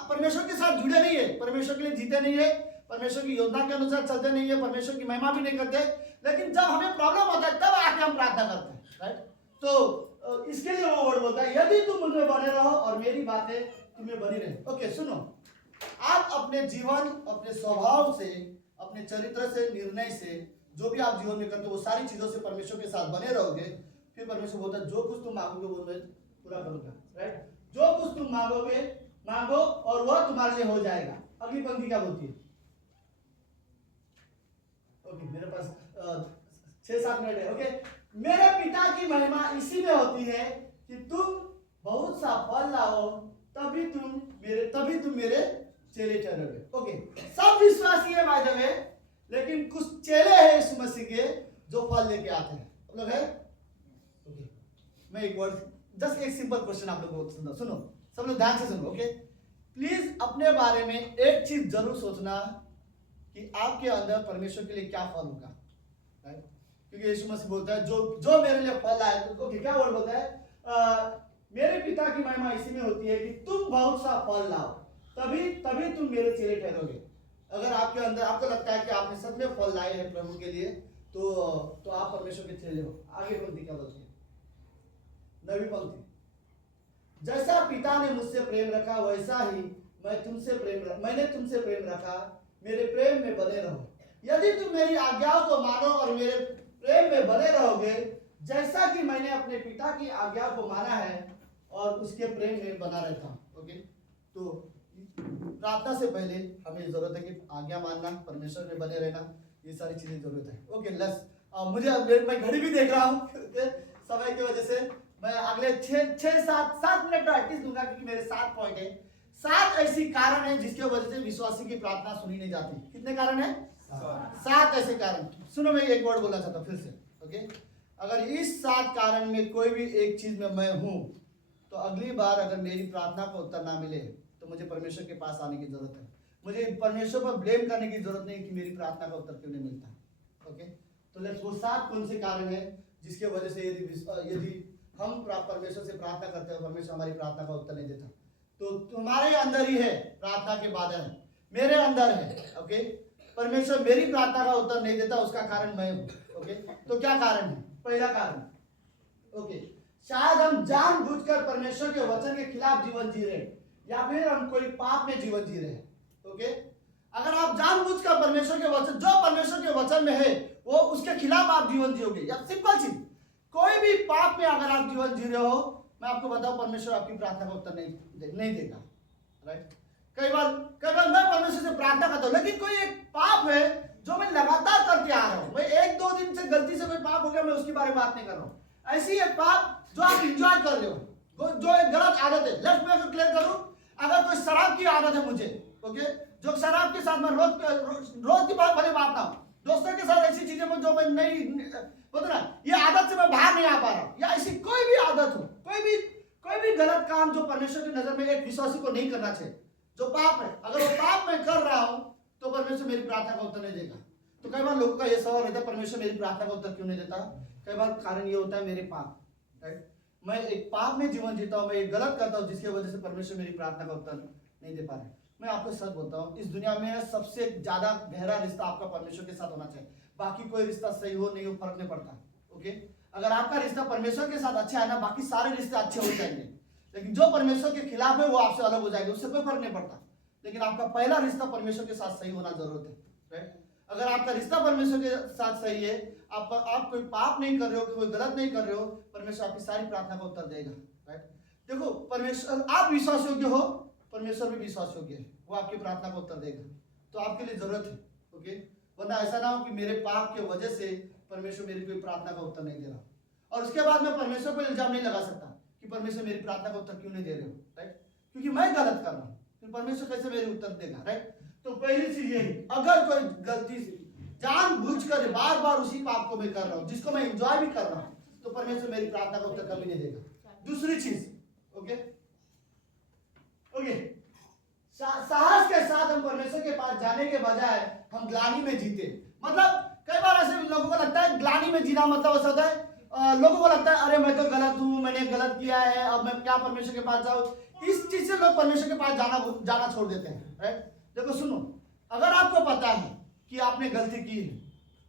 परमेश्वर के साथ जुड़े नहीं है, परमेश्वर के लिए जीते नहीं है, परमेश्वर की योजना के अनुसार चलते नहीं है, परमेश्वर की महिमा भी नहीं करते, लेकिन जब हमें प्रॉब्लम होता है तब आके हम प्रार्थना करते हैं। राइट, तो इसके लिए वो वर्ड बोलता है, यदि तुम मुझ में बने रहो और मेरी बातें तुम्हें बनी रहे। ओके सुनो, आप अपने जीवन, अपने स्वभाव से, अपने चरित्र से, निर्णय से, जो भी आप जीवन में करते हो वो सारी चीजों से परमेश्वर के साथ बने रहोगे। फिर परमेश्वर बोलता है जो कुछ तुम मांगोगे वो मैं पूरा करूंगा। राइट, जो कुछ तुम मांगोगे मांगो और वह तुम्हारे लिए हो जाएगा। अगली पंक्ति क्या बोलती है? ओके मेरे पास 6-7 मिनट है। ओके, मेरे पिता की महिमा इसी में होती है कि तुम बहुत सा फल लाओ, तभी तुम मेरे चेले ठहरोगे। ओके, सब विश्वासी है बाय द वे, लेकिन कुछ चेले हैं इस मसीह के जो फल लेके आते हैं। आप लोग है? ओके, मैं एक वर्ड, जस्ट एक सिंपल क्वेश्चन आप लोगों को सुनो, सब लोग ध्यान से सुनो। ओके, प्लीज अपने बारे में एक चीज जरूर सोचना कि आपके अंदर परमेश्वर के लिए क्या फल होगा। राइट, क्योंकि यीशु मसीह बोलता है जो मेरे लिए फल लाए। तो क्या वर्ड बोलता है? मेरे पिता की महिमा इसी में होती है कि तुम बहुत सा फल लाओ, तभी तुम मेरे चेले ठहरोगे। अगर आपके अंदर आपको लगता है कि आपने सच में फल लाए हैं प्रभु के लिए, तो आप परमेश्वर के चेले हो। आगे पंक्ति क्या बोलती है? 9वीं पंक्ति, जैसा पिता ने मुझसे प्रेम रखा वैसा ही मैंने तुमसे प्रेम रखा, मेरे प्रेम में बने रहो। यदि तुम मेरी आज्ञाओं को मानो और मेरे प्रेम में बने रहोगे, जैसा कि मैंने अपने पिता की आज्ञा को माना है और उसके प्रेम में बना रहता हूं। ओके, तो प्रार्थना से पहले हमें जरूरत है कि आज्ञा मानना, परमेश्वर में बने रहना, ये सारी चीजें जरूरत है। ओके, मैं घड़ी भी देख रहा हूँ समय की वजह से मैं अगले 6-7 मिनट का एटलीस्ट दूंगा, क्योंकि मेरे 7 पॉइंट है। 7 ऐसी कारण है जिसके वजह से विश्वासी की प्रार्थना सुनी नहीं जाती। कितने कारण है? 7 ऐसे कारण। सुनो, मैं एक वर्ड बोलना चाहता हूँ फिर से। ओके, अगर इस 7 कारण में कोई भी एक चीज में मैं हूं, तो अगली बार अगर मेरी प्रार्थना को उत्तर ना मिले तो मुझे परमेश्वर के पास आने की जरूरत है। मुझे परमेश्वर पर ब्लेम करने की जरूरत नहीं कि मेरी प्रार्थना का उत्तर क्यों नहीं मिलता। ओके, तो लेट्स वो 7 कौन से कारण है जिसके वजह से यदि हम परमेश्वर से प्रार्थना करते हैं, परमेश्वर हमारी प्रार्थना का उत्तर नहीं देता, तो तुम्हारे अंदर ही है प्रार्थना के बादल, मेरे अंदर है। ओके, परमेश्वर मेरी प्रार्थना का उत्तर नहीं देता, उसका कारण मैं हूं। ओके, तो क्या कारण है? पहला कारण, ओके, शायद हम जानबूझकर परमेश्वर के वचन के खिलाफ जीवन जी रहे हैं, या फिर हम कोई पाप में जीवन जी रहे हैं। ओके, अगर आप जानबूझकर परमेश्वर के वचन, जो परमेश्वर के वचन में है वो उसके खिलाफ आप जीवन जियोगे, या सिंपल चीज, कोई भी पाप में अगर आप जीवन जी रहे हो, मैं आपको बताऊं परमेश्वर आपकी प्रार्थना का उत्तर नहीं देगा। राइट, कई बार मैं परमेश्वर से प्रार्थना करता हूं, लेकिन कोई एक पाप है जो मैं लगातार करके आ रहा हूं, मैं 1-2 दिन से गलती से कोई पाप हो गया, मैं उसके बारे में बात नहीं कर रहा हूं। ऐसी एक पाप जो आप इंजॉय कर रहे हो, जो एक गलत आदत है। लेट्स मैं क्लियर करूं, अगर कोई शराब की आदत है मुझे, ओके, जो शराब के साथ मैं रोज की बात भले बात ना हो, दोस्तों के साथ ऐसी चीजें जो मैं नहीं बोलते ना, ये आदत से मैं बाहर नहीं आ पा रहा हूं, या ऐसी कोई भी आदत हो, कोई भी गलत काम जो परमेश्वर की नजर में एक विश्वासी को नहीं करना चाहिए, जो पाप है, अगर वो पाप मैं कर रहा हूं तो परमेश्वर मेरी प्रार्थना का उत्तर नहीं देगा। तो कई बार लोगों का ये सवाल रहता है, परमेश्वर मेरी प्रार्थना का उत्तर क्यों नहीं देता? कई बार कारण ये होता है मेरे पाप। राइट, मैं एक पाप में जीवन जीता हूं, मैं एक गलत करता हूं, जिसकी वजह से परमेश्वर मेरी प्रार्थना का उत्तर नहीं दे पा रहे। मैं आपको सच बोलता हूं, इस दुनिया में सबसे ज्यादा गहरा रिश्ता आपका परमेश्वर के साथ होना चाहिए। बाकी कोई रिश्ता सही हो नहीं हो फर्क नहीं पड़ता। ओके, अगर आपका रिश्ता परमेश्वर के साथ अच्छा है ना, बाकी सारे रिश्ते अच्छे हो जाएंगे, लेकिन जो परमेश्वर के खिलाफ है वो आपसे अलग हो जाएंगे, उससे कोई फर्क नहीं पड़ता। लेकिन आपका पहला रिश्ता परमेश्वर के साथ सही होना जरूरत है। राइट, अगर आपका रिश्ता परमेश्वर के साथ सही है, आप कोई पाप नहीं कर रहे हो, कोई गलत नहीं कर रहे हो, परमेश्वर आपकी सारी प्रार्थना का उत्तर देगा। राइट, देखो, परमेश्वर, आप विश्वास योग्य हो, परमेश्वर भी विश्वास योग्य है, वो आपकी प्रार्थना का उत्तर देगा। तो आपके लिए जरूरत है। ओके, वरना ऐसा ना हो कि मेरे पाप की वजह से परमेश्वर मेरी कोई प्रार्थना का उत्तर नहीं दे रहा, और उसके बाद मैं परमेश्वर पर इल्जाम नहीं लगा सकता कि परमेश्वर मेरी प्रार्थना का उत्तर क्यों नहीं दे रहे हो। राइट, क्योंकि मैं गलत कर रहा हूं, फिर परमेश्वर कैसे मेरे उत्तर देगा। राइट, तो पहली चीज यही, अगर कोई गलती से जानबूझकर बार बार उसी पाप को मैं कर रहा हूं, जिसको मैं एंजॉय भी कर रहा हूं, तो परमेश्वर मेरी प्रार्थना का उत्तर कभी नहीं देगा। दूसरी चीज, ओके, साहस के साथ हम परमेश्वर के पास जाने के बजाय हम ग्लानि में जीते। मतलब कई बार ऐसे लोगों को लगता है ग्लानि में जीना मतलब ऐसा होता है, लोगों को लगता है अरे मैं तो गलत हूं, मैंने गलत किया है, अब मैं क्या परमेश्वर के पास जाऊं। इस चीज से लोग परमेश्वर के पास जाना छोड़ देते हैं। राइट, देखो सुनो, अगर आपको पता है कि आपने गलती की है,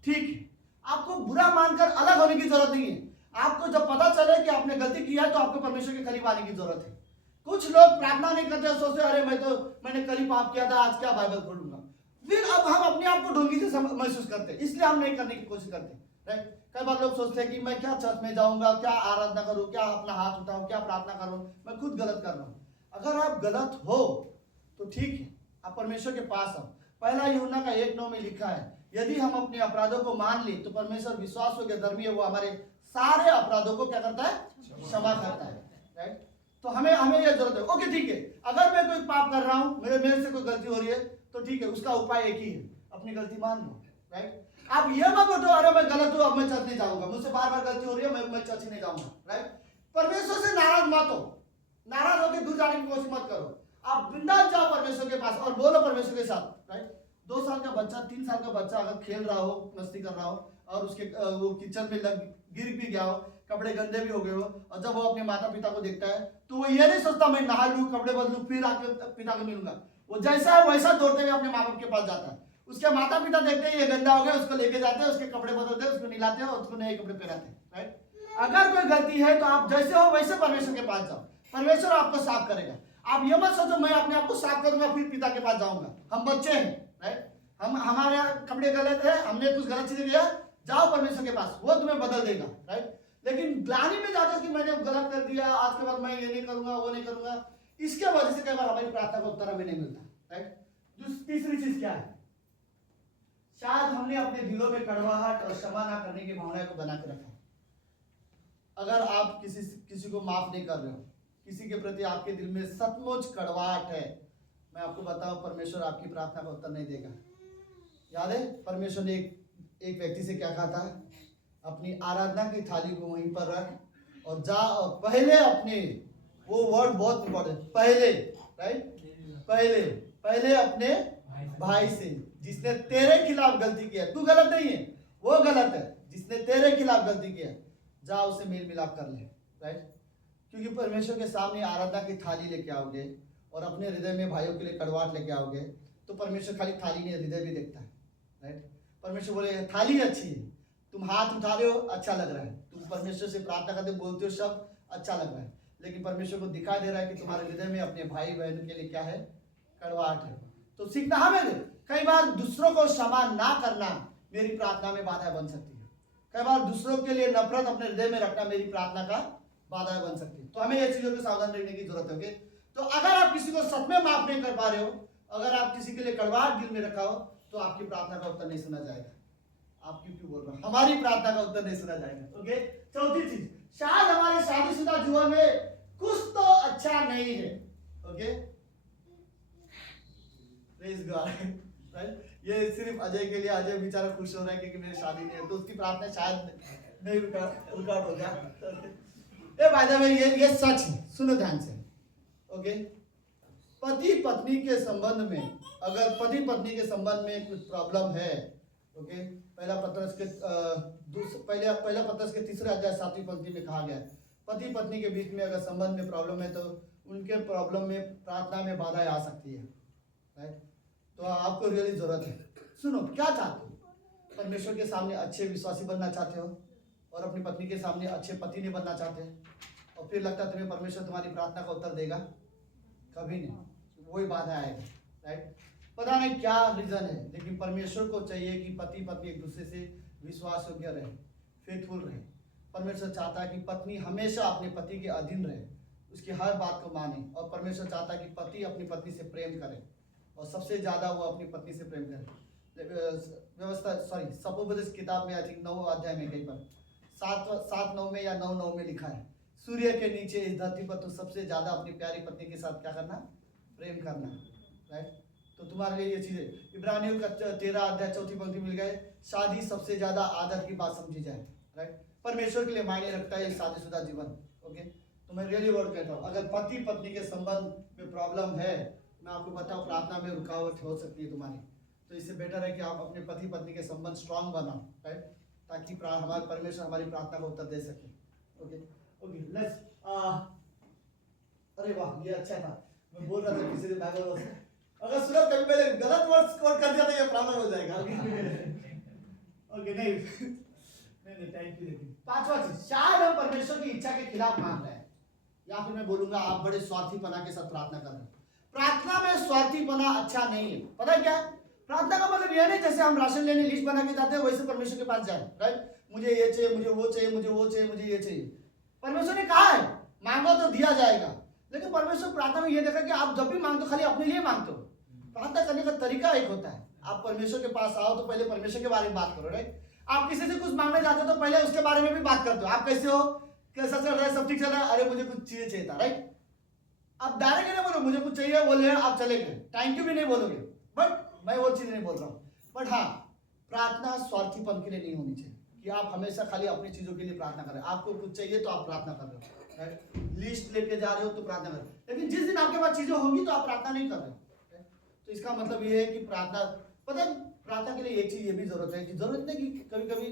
ठीक है, आपको बुरा मानकर अलग होने की जरूरत नहीं है। आपको जब पता चले कि आपने गलती की है तो आपको परमेश्वर के करीब आने की जरूरत है। कुछ लोग प्रार्थना नहीं करते, सोचते अरे मैंने कल ही पाप किया था, आज क्या बाइबल खोलूंगा। फिर अब हम अपने आप को ढोंगी से महसूस करते हैं, इसलिए हम नहीं करने की कोशिश करते, राइट। कई बार लोग सोचते हैं कि मैं क्या चर्च में जाऊंगा, क्या आराधना करूं, क्या अपना हाथ उठाऊं, क्या प्रार्थना करूं, मैं खुद गलत कर रहा हूं। अगर आप गलत हो तो ठीक है, आप परमेश्वर के पास आओ। पहला यूहन्ना का 1:9 में लिखा है, यदि हम अपने अपराधों को मान ले तो परमेश्वर विश्वास योग्य धर्मी है, वो हमारे सारे अपराधों को क्या करता है, क्षमा करता है, राइट। तो हमें यह जरूरत है। ओके ठीक है, अगर मैं कोई पाप कर रहा हूं, मेरे से कोई गलती हो रही है, तो ठीक है, उसका उपाय एक ही है, अपनी गलती मान लो, राइट। आप ये मत बोलो अरे मैं गलत हूं, अब मैं चर्च नहीं जाऊंगा, मुझसे बार बार गलती हो रही है, मैं चर्च नहीं जाऊंगा, राइट। परमेश्वर से नाराज मत हो, नाराज होकर दूर जाने की कोशिश मत करो। आप बिंदास जाओ परमेश्वर के पास और बोलो परमेश्वर के साथ, राइट। 2 साल का बच्चा, 3 साल का बच्चा अगर खेल रहा हो, मस्ती कर रहा हो और उसके वो किचन में गिर भी गया हो, कपड़े गंदे भी हो गए हो, और जब वो अपने माता पिता को देखता है तो वो ये नहीं सोचता मैं नहा लूं, कपड़े बदलूं, फिर आके पिता को मिलूंगा। वो जैसा है वैसा दौड़ते हुए अपने माँ बाप के पास जाता है। उसके माता पिता देखते हैं ये गंदा हो गया, उसको लेके जाते हैं, उसके कपड़े बदलते हैं, उसको नहलाते हैं और उसको नए कपड़े पहनाते हैं, राइट। अगर कोई गलती है तो आप जैसे हो वैसे परमेश्वर के पास जाओ, परमेश्वर आपको साफ करेगा। आप ये मत सोचो मैं अपने आप को साफ करूंगा फिर पिता के पास जाऊंगा। हम बच्चे हैं, राइट, हमारे कपड़े गलत है, हमने कुछ गलत चीजें किया, जाओ परमेश्वर के पास, वो तुम्हें बदल देगा, राइट। लेकिन ग्लानि में जाकर कि मैंने गलत कर दिया, आज के बाद मैं ये नहीं करूंगा, वो नहीं करूंगा, इसके वजह से कई बार हमारी प्रार्थना का उत्तर हमें नहीं मिलता, राइट। तीसरी चीज क्या है, शायद हमने अपने दिलों में कड़वाहट और क्षमा ना करने की भावना को बना के रखा है। अगर आप किसी को माफ नहीं कर रहे हो, किसी के प्रति आपके दिल में सचमुच कड़वाहट है, मैं आपको बताऊं परमेश्वर आपकी प्रार्थना का उत्तर नहीं देगा। याद है परमेश्वर ने एक व्यक्ति से क्या कहा था, अपनी आराधना की थाली को वहीं पर रख और जा और पहले अपने, वो वर्ड बहुत इंपॉर्टेंट, पहले, राइट, पहले अपने भाई से जिसने तेरे खिलाफ गलती किया, तू गलत नहीं है, वो गलत है, जिसने तेरे खिलाफ गलती किया, जा उसे मेल मिलाप कर ले, राइट। क्योंकि परमेश्वर के सामने आराधना की थाली लेके आओगे और अपने हृदय में भाइयों के लिए कड़वाहट लेके आओगे तो परमेश्वर खाली थाली नहीं हृदय भी देखता है, राइट। परमेश्वर बोले थाली अच्छी है, तुम हाथ उठा रहे हो अच्छा लग रहा है, तुम परमेश्वर से प्रार्थना करते बोलते हो सब अच्छा लग रहा है, लेकिन परमेश्वर को दिखाई दे रहा है कि तुम्हारे हृदय में अपने भाई बहन के लिए क्या है, कड़वाहट है। तो सीखना हमें, कई बार दूसरों को क्षमा ना करना मेरी प्रार्थना में बाधा बन सकती है। कई बार दूसरों के लिए नफरत अपने हृदय में रखना मेरी प्रार्थना का बाधा बन सकती है। तो हमें ये चीजों को सावधान रहने की जरूरत है। तो अगर आप किसी को सच में माफ नहीं कर पा रहे हो, अगर आप किसी के लिए कड़वाहट दिल में रखा हो, तो आपकी प्रार्थना का उत्तर नहीं सुना जाएगा। आप क्यों बोल रहे हो, हमारी प्रार्थना का उत्तर नहीं सुना जाएगा। ओके, चौथी चीज, शायद हमारे शादीशुदा जीवन में कुछ तो अच्छा नहीं है। Okay, praise God, right. ये सिर्फ अजय के लिए, अजय बेचारा खुश हो रहा है क्योंकि मेरी शादी नहीं है, तो उसकी प्रार्थना शायद नहीं रुकावट हो जाए। ये बाय द वे ये सच है, सुनो ध्यान से। ओके, पति पत्नी के संबंध में, अगर पति पत्नी के संबंध में कुछ प्रॉब्लम है, ओके, पहला पत्रस के 3 अध्याय 7वीं पंक्ति में कहा गया है, पति पत्नी के बीच में अगर संबंध में प्रॉब्लम है तो उनके प्रॉब्लम में प्रार्थना में बाधा आ सकती है, राइट। तो आपको रियली जरूरत है, सुनो क्या चाहते हो, परमेश्वर के सामने अच्छे विश्वासी बनना चाहते हो और अपनी पत्नी के सामने अच्छे पति नहीं बनना चाहते, और फिर लगता है तुम्हें परमेश्वर तुम्हारी प्रार्थना का उत्तर देगा, कभी नहीं, वही बाधा आएगा, राइट। पता नहीं क्या रीजन है, लेकिन परमेश्वर को चाहिए कि पति पत्नी एक दूसरे से विश्वास योग्य रहे, फेथफुल रहे। परमेश्वर चाहता है कि पत्नी हमेशा अपने पति के अधीन रहे, उसकी हर बात को माने, और परमेश्वर चाहता है कि पति अपनी पत्नी से प्रेम करे और सबसे ज्यादा वो अपनी पत्नी से प्रेम करे। सपोपदेश किताब में आई थिंक 9 अध्याय में कहीं पर 7:9 में या 9:9 में लिखा है, सूर्य के नीचे इस धरती पर तो सबसे ज्यादा अपनी प्यारी पत्नी के साथ क्या करना, प्रेम करना, राइट। तो तुम्हारे लिए ये चीजें, इब्रानियों का 13 अध्याय 4वीं पंक्ति मिल गए, शादी सबसे ज्यादा आदर की बात समझी जाए, राइट। परमेश्वर के लिए मायने रखता है शादीशुदा जीवन। ओके, तो मैं रियली वर्ड कहता हूँ, अगर पति पत्नी के संबंध में प्रॉब्लम है, मैं आपको बताऊँ प्रार्थना में रुकावट हो सकती है तुम्हारी, तो इससे बेटर है कि आप अपने पति पत्नी के संबंध स्ट्रांग बनाओ, राइट, ताकि हमारे परमेश्वर हमारी प्रार्थना का उत्तर दे सके। ओके ओके, लेट्स अरे वाह, ये अच्छा था, मैं बोल रहा था किसी ने बाइबल से, अगर सूरज कभी पहले गलत वर्ड कोट कर दिया तो ये प्रॉब्लम हो जाएगा। ओके नहीं, नहीं थैंक यू। लेकिन पांचवा चीज, शायद हम परमेश्वर की इच्छा के खिलाफ मांग रहे हैं, या फिर मैं बोलूंगा आप बड़े स्वार्थीपना के साथ प्रार्थना कर रहे हैं। प्रार्थना में स्वार्थीपना अच्छा नहीं है। पता है क्या? प्रार्थना का मतलब यह नहीं जैसे हम राशन लेने लिस्ट बना के जाते हैं वैसे परमेश्वर के पास जाए, राइट? मुझे ये चाहिए, मुझे वो चाहिए, मुझे वो चाहिए, मुझे ये चाहिए। परमेश्वर ने कहा है मांगो तो दिया जाएगा, लेकिन परमेश्वर प्रार्थना में ये देखा कि आप जब भी मांगते हो खाली अपने लिए मांगते हो। प्रार्थना करने का तरीका एक होता है, आप परमेश्वर के पास आओ तो पहले परमेश्वर के बारे में बात करो, राइट? आप किसी से कुछ मांगने जाते हो तो पहले उसके बारे में भी बात करते हो, आप कैसे हो, कैसा चल रहा है, सब ठीक चल रहा है, अरे मुझे कुछ चीजें चाहिए था, राइट? आप डायरेक्ट नहीं बोलो मुझे कुछ चाहिए, बोले आप चले गए, थैंक यू भी नहीं बोलोगे, बट मैं वो चीज नहीं बोल रहा हूँ। बट हाँ, प्रार्थना स्वार्थीपन के लिए नहीं होनी चाहिए कि आप हमेशा खाली अपनी चीजों के लिए प्रार्थना करें। आपको कुछ चाहिए तो आप प्रार्थना कर रहे हो, राइट? लिस्ट लेके जा रहे हो तो प्रार्थना कर रहे हो, लेकिन जिस दिन आपके पास चीजें होंगी तो आप प्रार्थना नहीं कर रहे हो। तो इसका मतलब ये है कि प्रार्थना, पता है प्रार्थना के लिए एक चीज ये भी जरूरत है कि जरूरत नहीं कि कभी कभी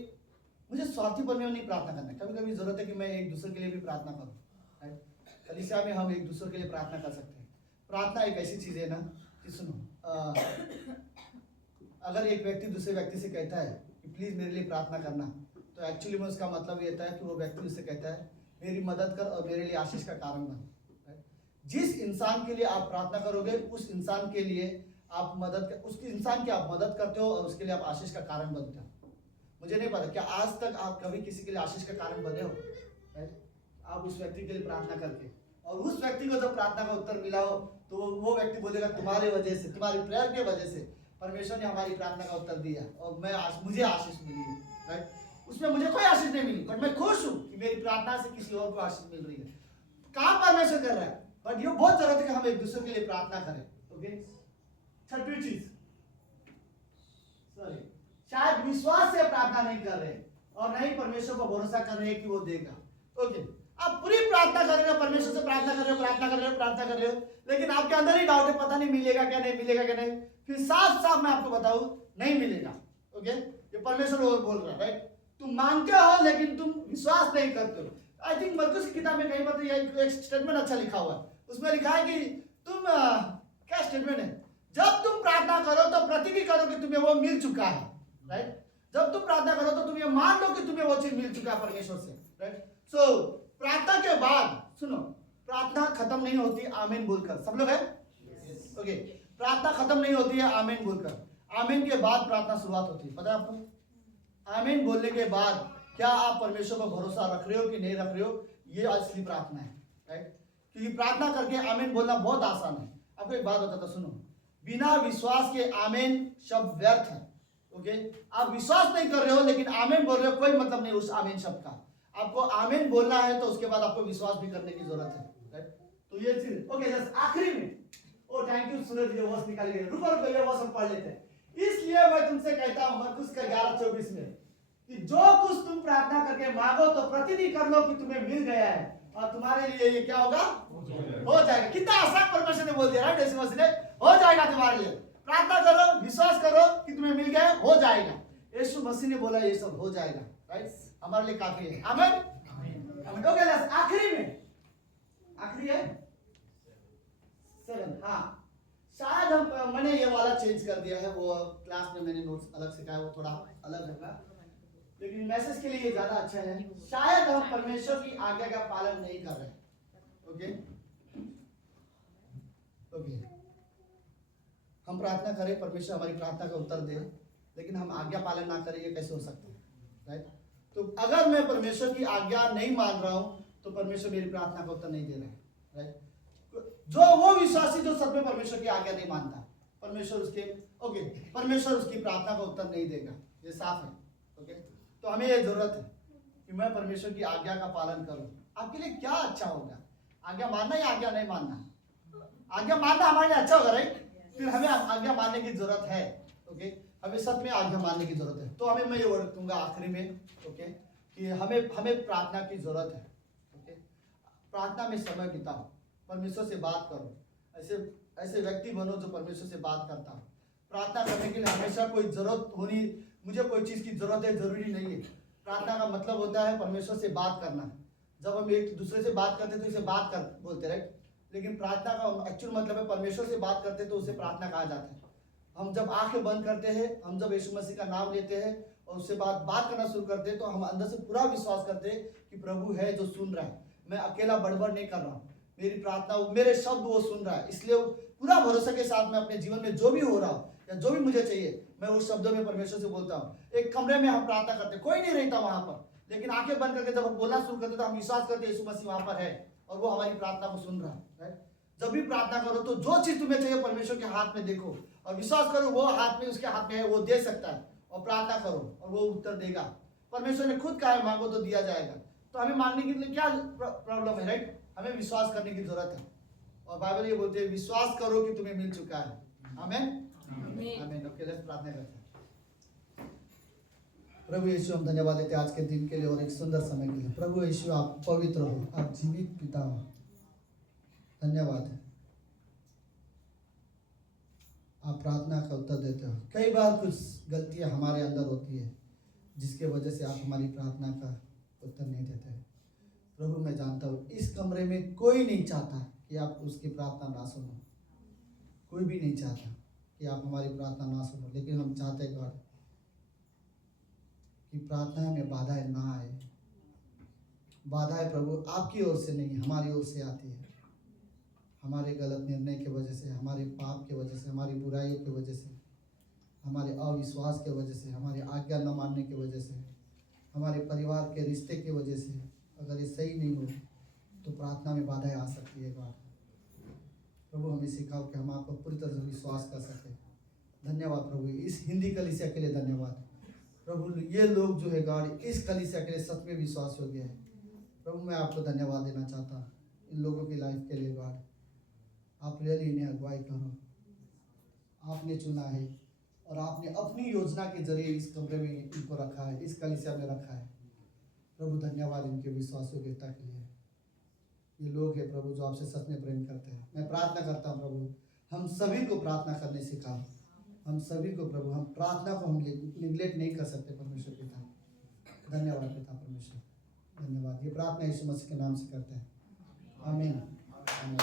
मुझे स्वार्थीपन में नहीं प्रार्थना करना है, कभी कभी जरूरत है कि मैं एक दूसरे के लिए भी प्रार्थना करूं, राइट? कलीसिया में हम एक दूसरे के लिए प्रार्थना कर सकते हैं। प्रार्थना एक ऐसी चीज है ना कि सुनो, अगर एक व्यक्ति दूसरे व्यक्ति से कहता है कि प्लीज मेरे लिए प्रार्थना करना, तो एक्चुअली में उसका मतलब ये होता है कि वो व्यक्ति उससे कहता है मेरी मदद कर और मेरे लिए आशीष का कारण बन। जिस इंसान के लिए आप प्रार्थना करोगे उस इंसान के लिए आप उस इंसान की आप मदद करते हो और उसके लिए आप आशीष का कारण बनते हो। मुझे नहीं पता क्या आज तक आप कभी किसी के लिए आशीष का कारण बने हो, राइट? आप उस व्यक्ति के लिए प्रार्थना करके, और उस व्यक्ति को जब प्रार्थना का उत्तर मिला हो तो वो व्यक्ति बोलेगा तुम्हारे वजह से, तुम्हारी प्रेयर के वजह से परमेश्वर ने हमारी प्रार्थना का उत्तर दिया और मुझे आशीष मिली है, राइट? उसमें मुझे कोई आशीष नहीं मिली, बट मैं खुश हूँ कि मेरी प्रार्थना से किसी और को आशीष मिल रही है। काम परमेश्वर कर रहा है, बट ये बहुत जरूरत है कि हम एक दूसरे के लिए प्रार्थना करें। ओके, छठवीं चीज, सॉरी, शायद विश्वास से प्रार्थना नहीं कर रहे और नहीं परमेश्वर को भरोसा कर रहे हैं कि वो देगा। ओके, आप पूरी प्रार्थना कर रहे हो, परमेश्वर से प्रार्थना कर रहे हो, प्रार्थना कर रहे हो, प्रार्थना कर रहे हो, लेकिन आपके अंदर ही डाउट है, पता नहीं मिलेगा क्या, नहीं मिलेगा क्या, नहीं। फिर साफ साफ मैं आपको बताऊं, नहीं मिलेगा। ओके, ये परमेश्वर बोल रहा है, राइट? तुम मांगते हो लेकिन तुम विश्वास नहीं करते हो। आई थिंक मरकुस की किताब में कहीं पर एक स्टेटमेंट अच्छा लिखा हुआ है, उसमें लिखा है कि तुम क्या स्टेटमेंट है, जब तुम प्रार्थना करो तो प्रतिज्ञा करो कि तुम्हें वो मिल चुका है, राइट? जब तुम प्रार्थना करो तो तुम ये मान लो कि तुम्हें वो चीज मिल चुका है परमेश्वर से, राइट? सो प्रार्थना के बाद सुनो, प्रार्थना खत्म नहीं होती आमीन बोलकर, सब लोग है? ओके, प्रार्थना खत्म नहीं होती है आमीन बोलकर, आमीन के बाद प्रार्थना शुरुआत होती है। पता है आपको? आमीन बोलने के बाद क्या आप परमेश्वर पर भरोसा रख रहे हो कि नहीं रख रहे हो, ये असली प्रार्थना है, राइट? क्योंकि प्रार्थना करके आमीन बोलना बहुत आसान है। आपको एक बात बताता, सुनो, बिना विश्वास के आमीन शब्द व्यर्थ है। ओके, आप विश्वास नहीं कर रहे हो लेकिन आमीन बोल रहे हो, कोई मतलब नहीं उस आमीन शब्द का। आपको आमीन बोलना है तो उसके बाद आपको विश्वास भी करने की जरूरत है, राइट? तो ये चीज। ओके, जस्ट आखिरी में, ओ थैंक यू सूरज, ये वर्स निकाल गए, रुको रुको, ये वर्स हम पढ़ लेते हैं। इसलिए मैं तुमसे कहता हूं मरकुस का 11:24 में कि जो कुछ तुम प्रार्थना करके मांगो तो प्रतिज्ञा कर लो कि तुम्हें मिल गया है और तुम्हारे लिए ये क्या होगा, हो जाएगा। कितना आसान परमेश्वर ने बोल दिया, राइट? यीशु मसीह ने, हो जाएगा तुम्हारे लिए, प्रार्थना करो, विश्वास करो कि तुम्हें मिल गया, हो जाएगा। यीशु मसीह ने बोला ये सब हो जाएगा, राइट? हमारे लिए काफी है। आमीन, आमीन। ओके, आखिरी में, आखिरी है 7। हाँ, शायद मैंने ये वाला चेंज कर दिया है, वो क्लास में मैंने नोट्स अलग सिखाया, वो थोड़ा अलग होगा, लेकिन मैसेज के लिए ये ज्यादा अच्छा है। शायद हम परमेश्वर की आज्ञा का पालन नहीं कर रहे। ओके, ओके, हम प्रार्थना करें, परमेश्वर हमारी प्रार्थना का उत्तर दे, लेकिन हम आज्ञा पालन ना करें, ये कैसे हो सकता है, राइट? तो अगर मैं परमेश्वर की आज्ञा नहीं मान रहा हूं तो परमेश्वर मेरी प्रार्थना का उत्तर नहीं दे रहा है, राइट? जो वो विश्वासी जो सब में परमेश्वर की आज्ञा नहीं मानता, परमेश्वर उसकी प्रार्थना का उत्तर नहीं देगा, ये साफ है। ओके, तो हमें ये जरूरत है कि मैं परमेश्वर की आज्ञा का पालन करूं। आपके लिए क्या अच्छा होगा, आज्ञा मानना या आज्ञा नहीं मानना? आज्ञा मानना हमारे लिए अच्छा होगा, राइट? फिर हमें आज्ञा मानने की जरूरत है। ओके, हमें सच में आज्ञा मानने की जरूरत है। तो हमें, मैं ये वर्ड दूंगा आखिरी में, ओके, कि हमें प्रार्थना की जरूरत है। ओके, प्रार्थना में समय बिताओ, परमेश्वर से बात करो, ऐसे व्यक्ति बनो जो परमेश्वर से बात करता हो। प्रार्थना करने के लिए हमेशा कोई जरूरत होनी, मुझे कोई चीज की जरूरत है जरूरी नहीं है। प्रार्थना का मतलब होता है परमेश्वर से बात करना। जब हम एक दूसरे से बात करते तो इसे बात कर बोलते, राइट? लेकिन प्रार्थना का एक्चुअल मतलब है परमेश्वर से बात करते तो उसे प्रार्थना कहा जाता है। हम जब आंखें बंद करते हैं, हम जब यीशु मसीह का नाम लेते हैं और उससे बात करना शुरू करते हैं, तो हम अंदर से पूरा विश्वास करते हैं कि प्रभु है जो सुन रहा है। मैं अकेला बड़बड़ नहीं कर रहा हूँ, मेरी प्रार्थना, मेरे शब्द वो सुन रहा है। इसलिए पूरा भरोसा के साथ मैं अपने जीवन में जो भी हो रहा हो या जो भी मुझे चाहिए, मैं उस शब्दों में परमेश्वर से बोलता हूँ। एक कमरे में हम प्रार्थना करते, कोई नहीं रहता वहां पर, लेकिन आंखें बंद करके जब हम बोलना शुरू करते तो हम विश्वास करते यीशु मसीह वहां पर है और वो हमारी प्रार्थना को सुन रहा है। जब भी प्रार्थना करो तो जो चीज तुम्हें चाहिए परमेश्वर के हाथ में देखो और विश्वास करो वो हाथ में, उसके हाथ में है, वो दे सकता है। और प्रार्थना करो और वो उत्तर देगा। परमेश्वर ने खुद कहा है मांगो तो दिया जाएगा। तो हमें मांगने के लिए क्या प्रॉब्लम है, राइट? हमें विश्वास करने की जरूरत है। और बाइबल ये बोलते हैं विश्वास करो कि तुम्हें मिल चुका है। आमीन आमीन। ओके, लेट्स प्रार्थना करते हैं। प्रभु यीशु, हम धन्यवाद देते हैं आज के दिन के लिए और एक सुंदर समय के लिए। प्रभु यीशु, आप पवित्र हो, आप जीवित पिता हो। धन्यवाद है, आप प्रार्थना का उत्तर देते हो। कई बार कुछ गलतियां हमारे अंदर होती है जिसके वजह से आप हमारी प्रार्थना का उत्तर नहीं देते। प्रभु, मैं जानता हूँ इस कमरे में कोई नहीं चाहता कि आप उसकी प्रार्थना ना सुनो, कोई भी नहीं चाहता कि आप हमारी प्रार्थना ना सुनो, लेकिन हम चाहते हैं गॉड कि प्रार्थना में बाधाएं ना आए। बाधाएं प्रभु आपकी ओर से नहीं, हमारी ओर से आती है। हमारे गलत निर्णय की वजह से, हमारे पाप की वजह से, हमारी बुराइयों की वजह से, हमारे अविश्वास की वजह से, हमारी आज्ञा न मानने की वजह से, हमारे परिवार के रिश्ते की वजह से अगर ये सही नहीं हो तो प्रार्थना में बाधाएं आ सकती है। गॉड प्रभु, हमें सिखाओ कि हम आपको पूरी तरह से विश्वास कर सकें। धन्यवाद प्रभु, इस हिंदी कलीसिया के लिए धन्यवाद प्रभु। ये लोग जो है गॉड इस कलीसिया के लिए सच में विश्वास योग्य है। प्रभु, मैं आपको धन्यवाद देना चाहता हूँ इन लोगों की लाइफ के लिए। गॉड, आप रियली इन्हें अगुवाई करो। आपने चुना है और आपने अपनी योजना के जरिए इस कमरे में इनको रखा है, इस कलीसिया में रखा है। प्रभु, धन्यवाद इनके विश्वास योग्यता के लिए। ये लोग हैं प्रभु जो आपसे सच में प्रेम करते हैं। मैं प्रार्थना करता हूँ प्रभु, हम सभी को प्रार्थना करने सिखाओ। हम सभी को प्रभु, हम प्रार्थना को हम निगलेक्ट नहीं कर सकते। परमेश्वर पिता, धन्यवाद पिता परमेश्वर, धन्यवाद। ये प्रार्थना यीशु मसीह के नाम से करते हैं। आमीन आमीन।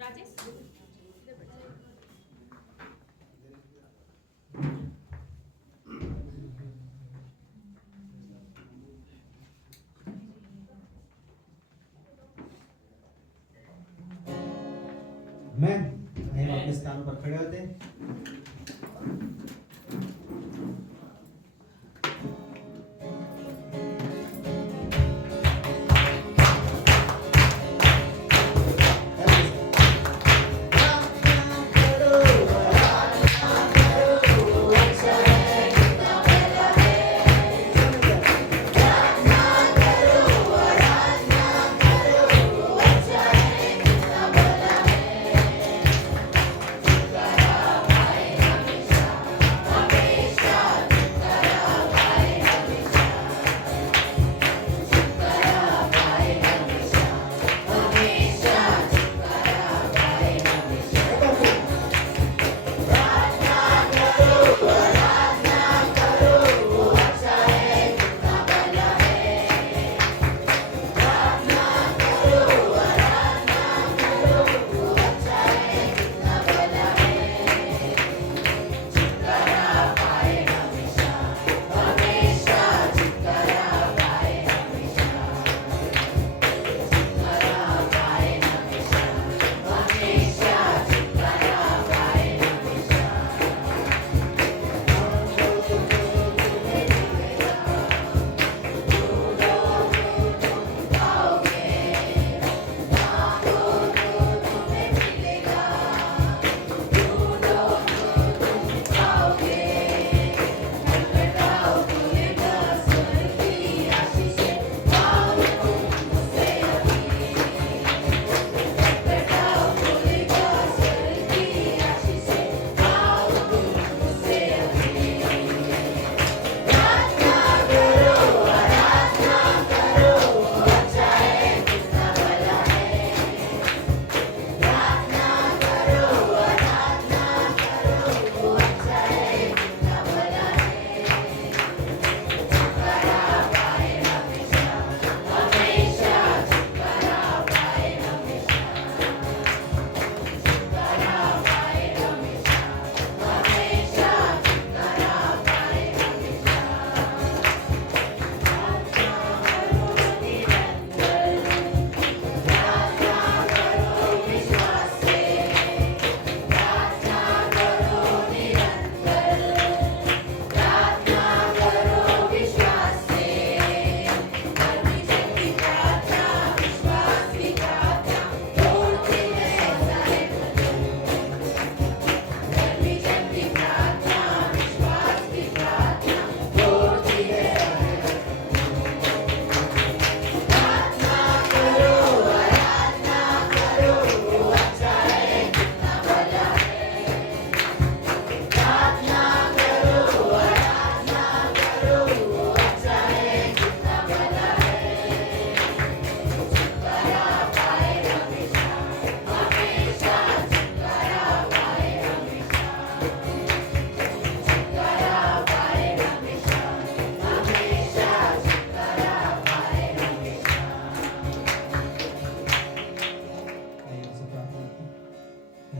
राजेश मैं अपने स्थान पर खड़े होते हैं।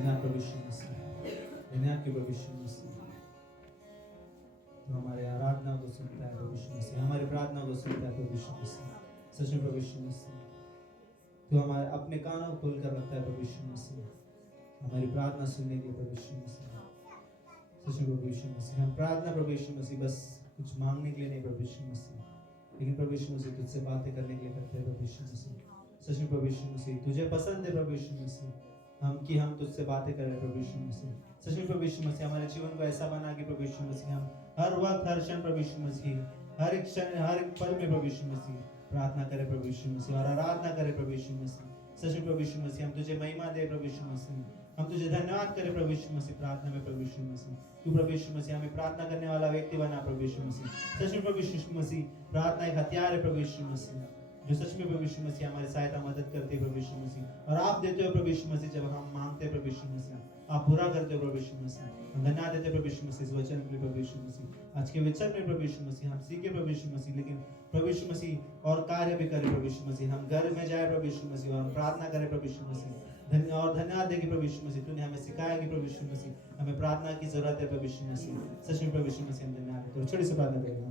धन्यवाद प्रभु यीशु मसीह, धन्यवाद के प्रभु यीशु मसीह। तो हमारे आराधना को सुनता है प्रभु यीशु मसीह, हमारी प्रार्थना को सुनता है प्रभु यीशु मसीह। सच में प्रभु यीशु मसीह, तो हमारे अपने कानों को खोल कर रखता है प्रभु यीशु मसीह, हमारी प्रार्थना सुनने के लिए प्रभु यीशु मसीह। सच में प्रभु यीशु मसीह, हम प्रार्थना प्रभु यीशु मसीह बस कुछ मांगने के लिए नहीं प्रभु यीशु मसीह, लेकिन प्रभु यीशु मसीह तुझसे बातें करने के लिए करते हैं प्रभु यीशु मसीह। सच में प्रभु यीशु मसीह, तुझे पसंद है प्रभु यीशु मसीह हम तुझसे बातें करें प्रभु यीशु मसीह। सच में प्रभु यीशु मसीह, हमारे जीवन को ऐसा बना कि प्रभु यीशु मसीह हम हर वक्त हर क्षण प्रभु यीशु मसीह, हर एक क्षण हर एक पल में प्रभु यीशु मसीह प्रार्थना करें प्रभु यीशु मसीह और आराधना करें प्रभु यीशु मसीह। सच में प्रभु यीशु मसीह, हम तुझे महिमा दे प्रभु यीशु मसीह, हम तुझे धन्यवाद करें प्रभु यीशु मसीह प्रार्थना में प्रभु यीशु मसीह। तू प्रभु यीशु मसीह हमें प्रार्थना करने वाला व्यक्ति बना प्रभु यीशु मसीह। सच में प्रभु यीशु मसीह, प्रार्थना एक हथियार है प्रभु यीशु मसीह, जो सच में प्रभु यीशु मसीह हमारी सहायता मदद करते हैं प्रभु यीशु मसीह। और आप देते हो प्रभु यीशु मसीह, जब हम मांगते हैं प्रभु यीशु मसीह आप पूरा करते हो प्रभु यीशु मसीह। हम धन्यवाद देते प्रभु यीशु मसीह इस वचन के लिए प्रभु यीशु मसीह। आज के वचन में प्रभु यीशु मसीह हम सीखे प्रभु यीशु मसीह, लेकिन प्रभु यीशु मसीह और कार्य भी करें प्रभु यीशु मसीह। हम घर में जाए प्रभु यीशु मसीह और हम प्रार्थना करें प्रभु यीशु मसीह। और धन्यवाद देंगे प्रभु यीशु मसीह, तूने हमें सिखाया कि प्रभु यीशु मसीह हमें प्रार्थना की जरूरत है प्रभु यीशु मसीह। सच में प्रभु यीशु मसीह हम धन्यवाद देते हैं। छोटी सी प्रार्थना करेंगे।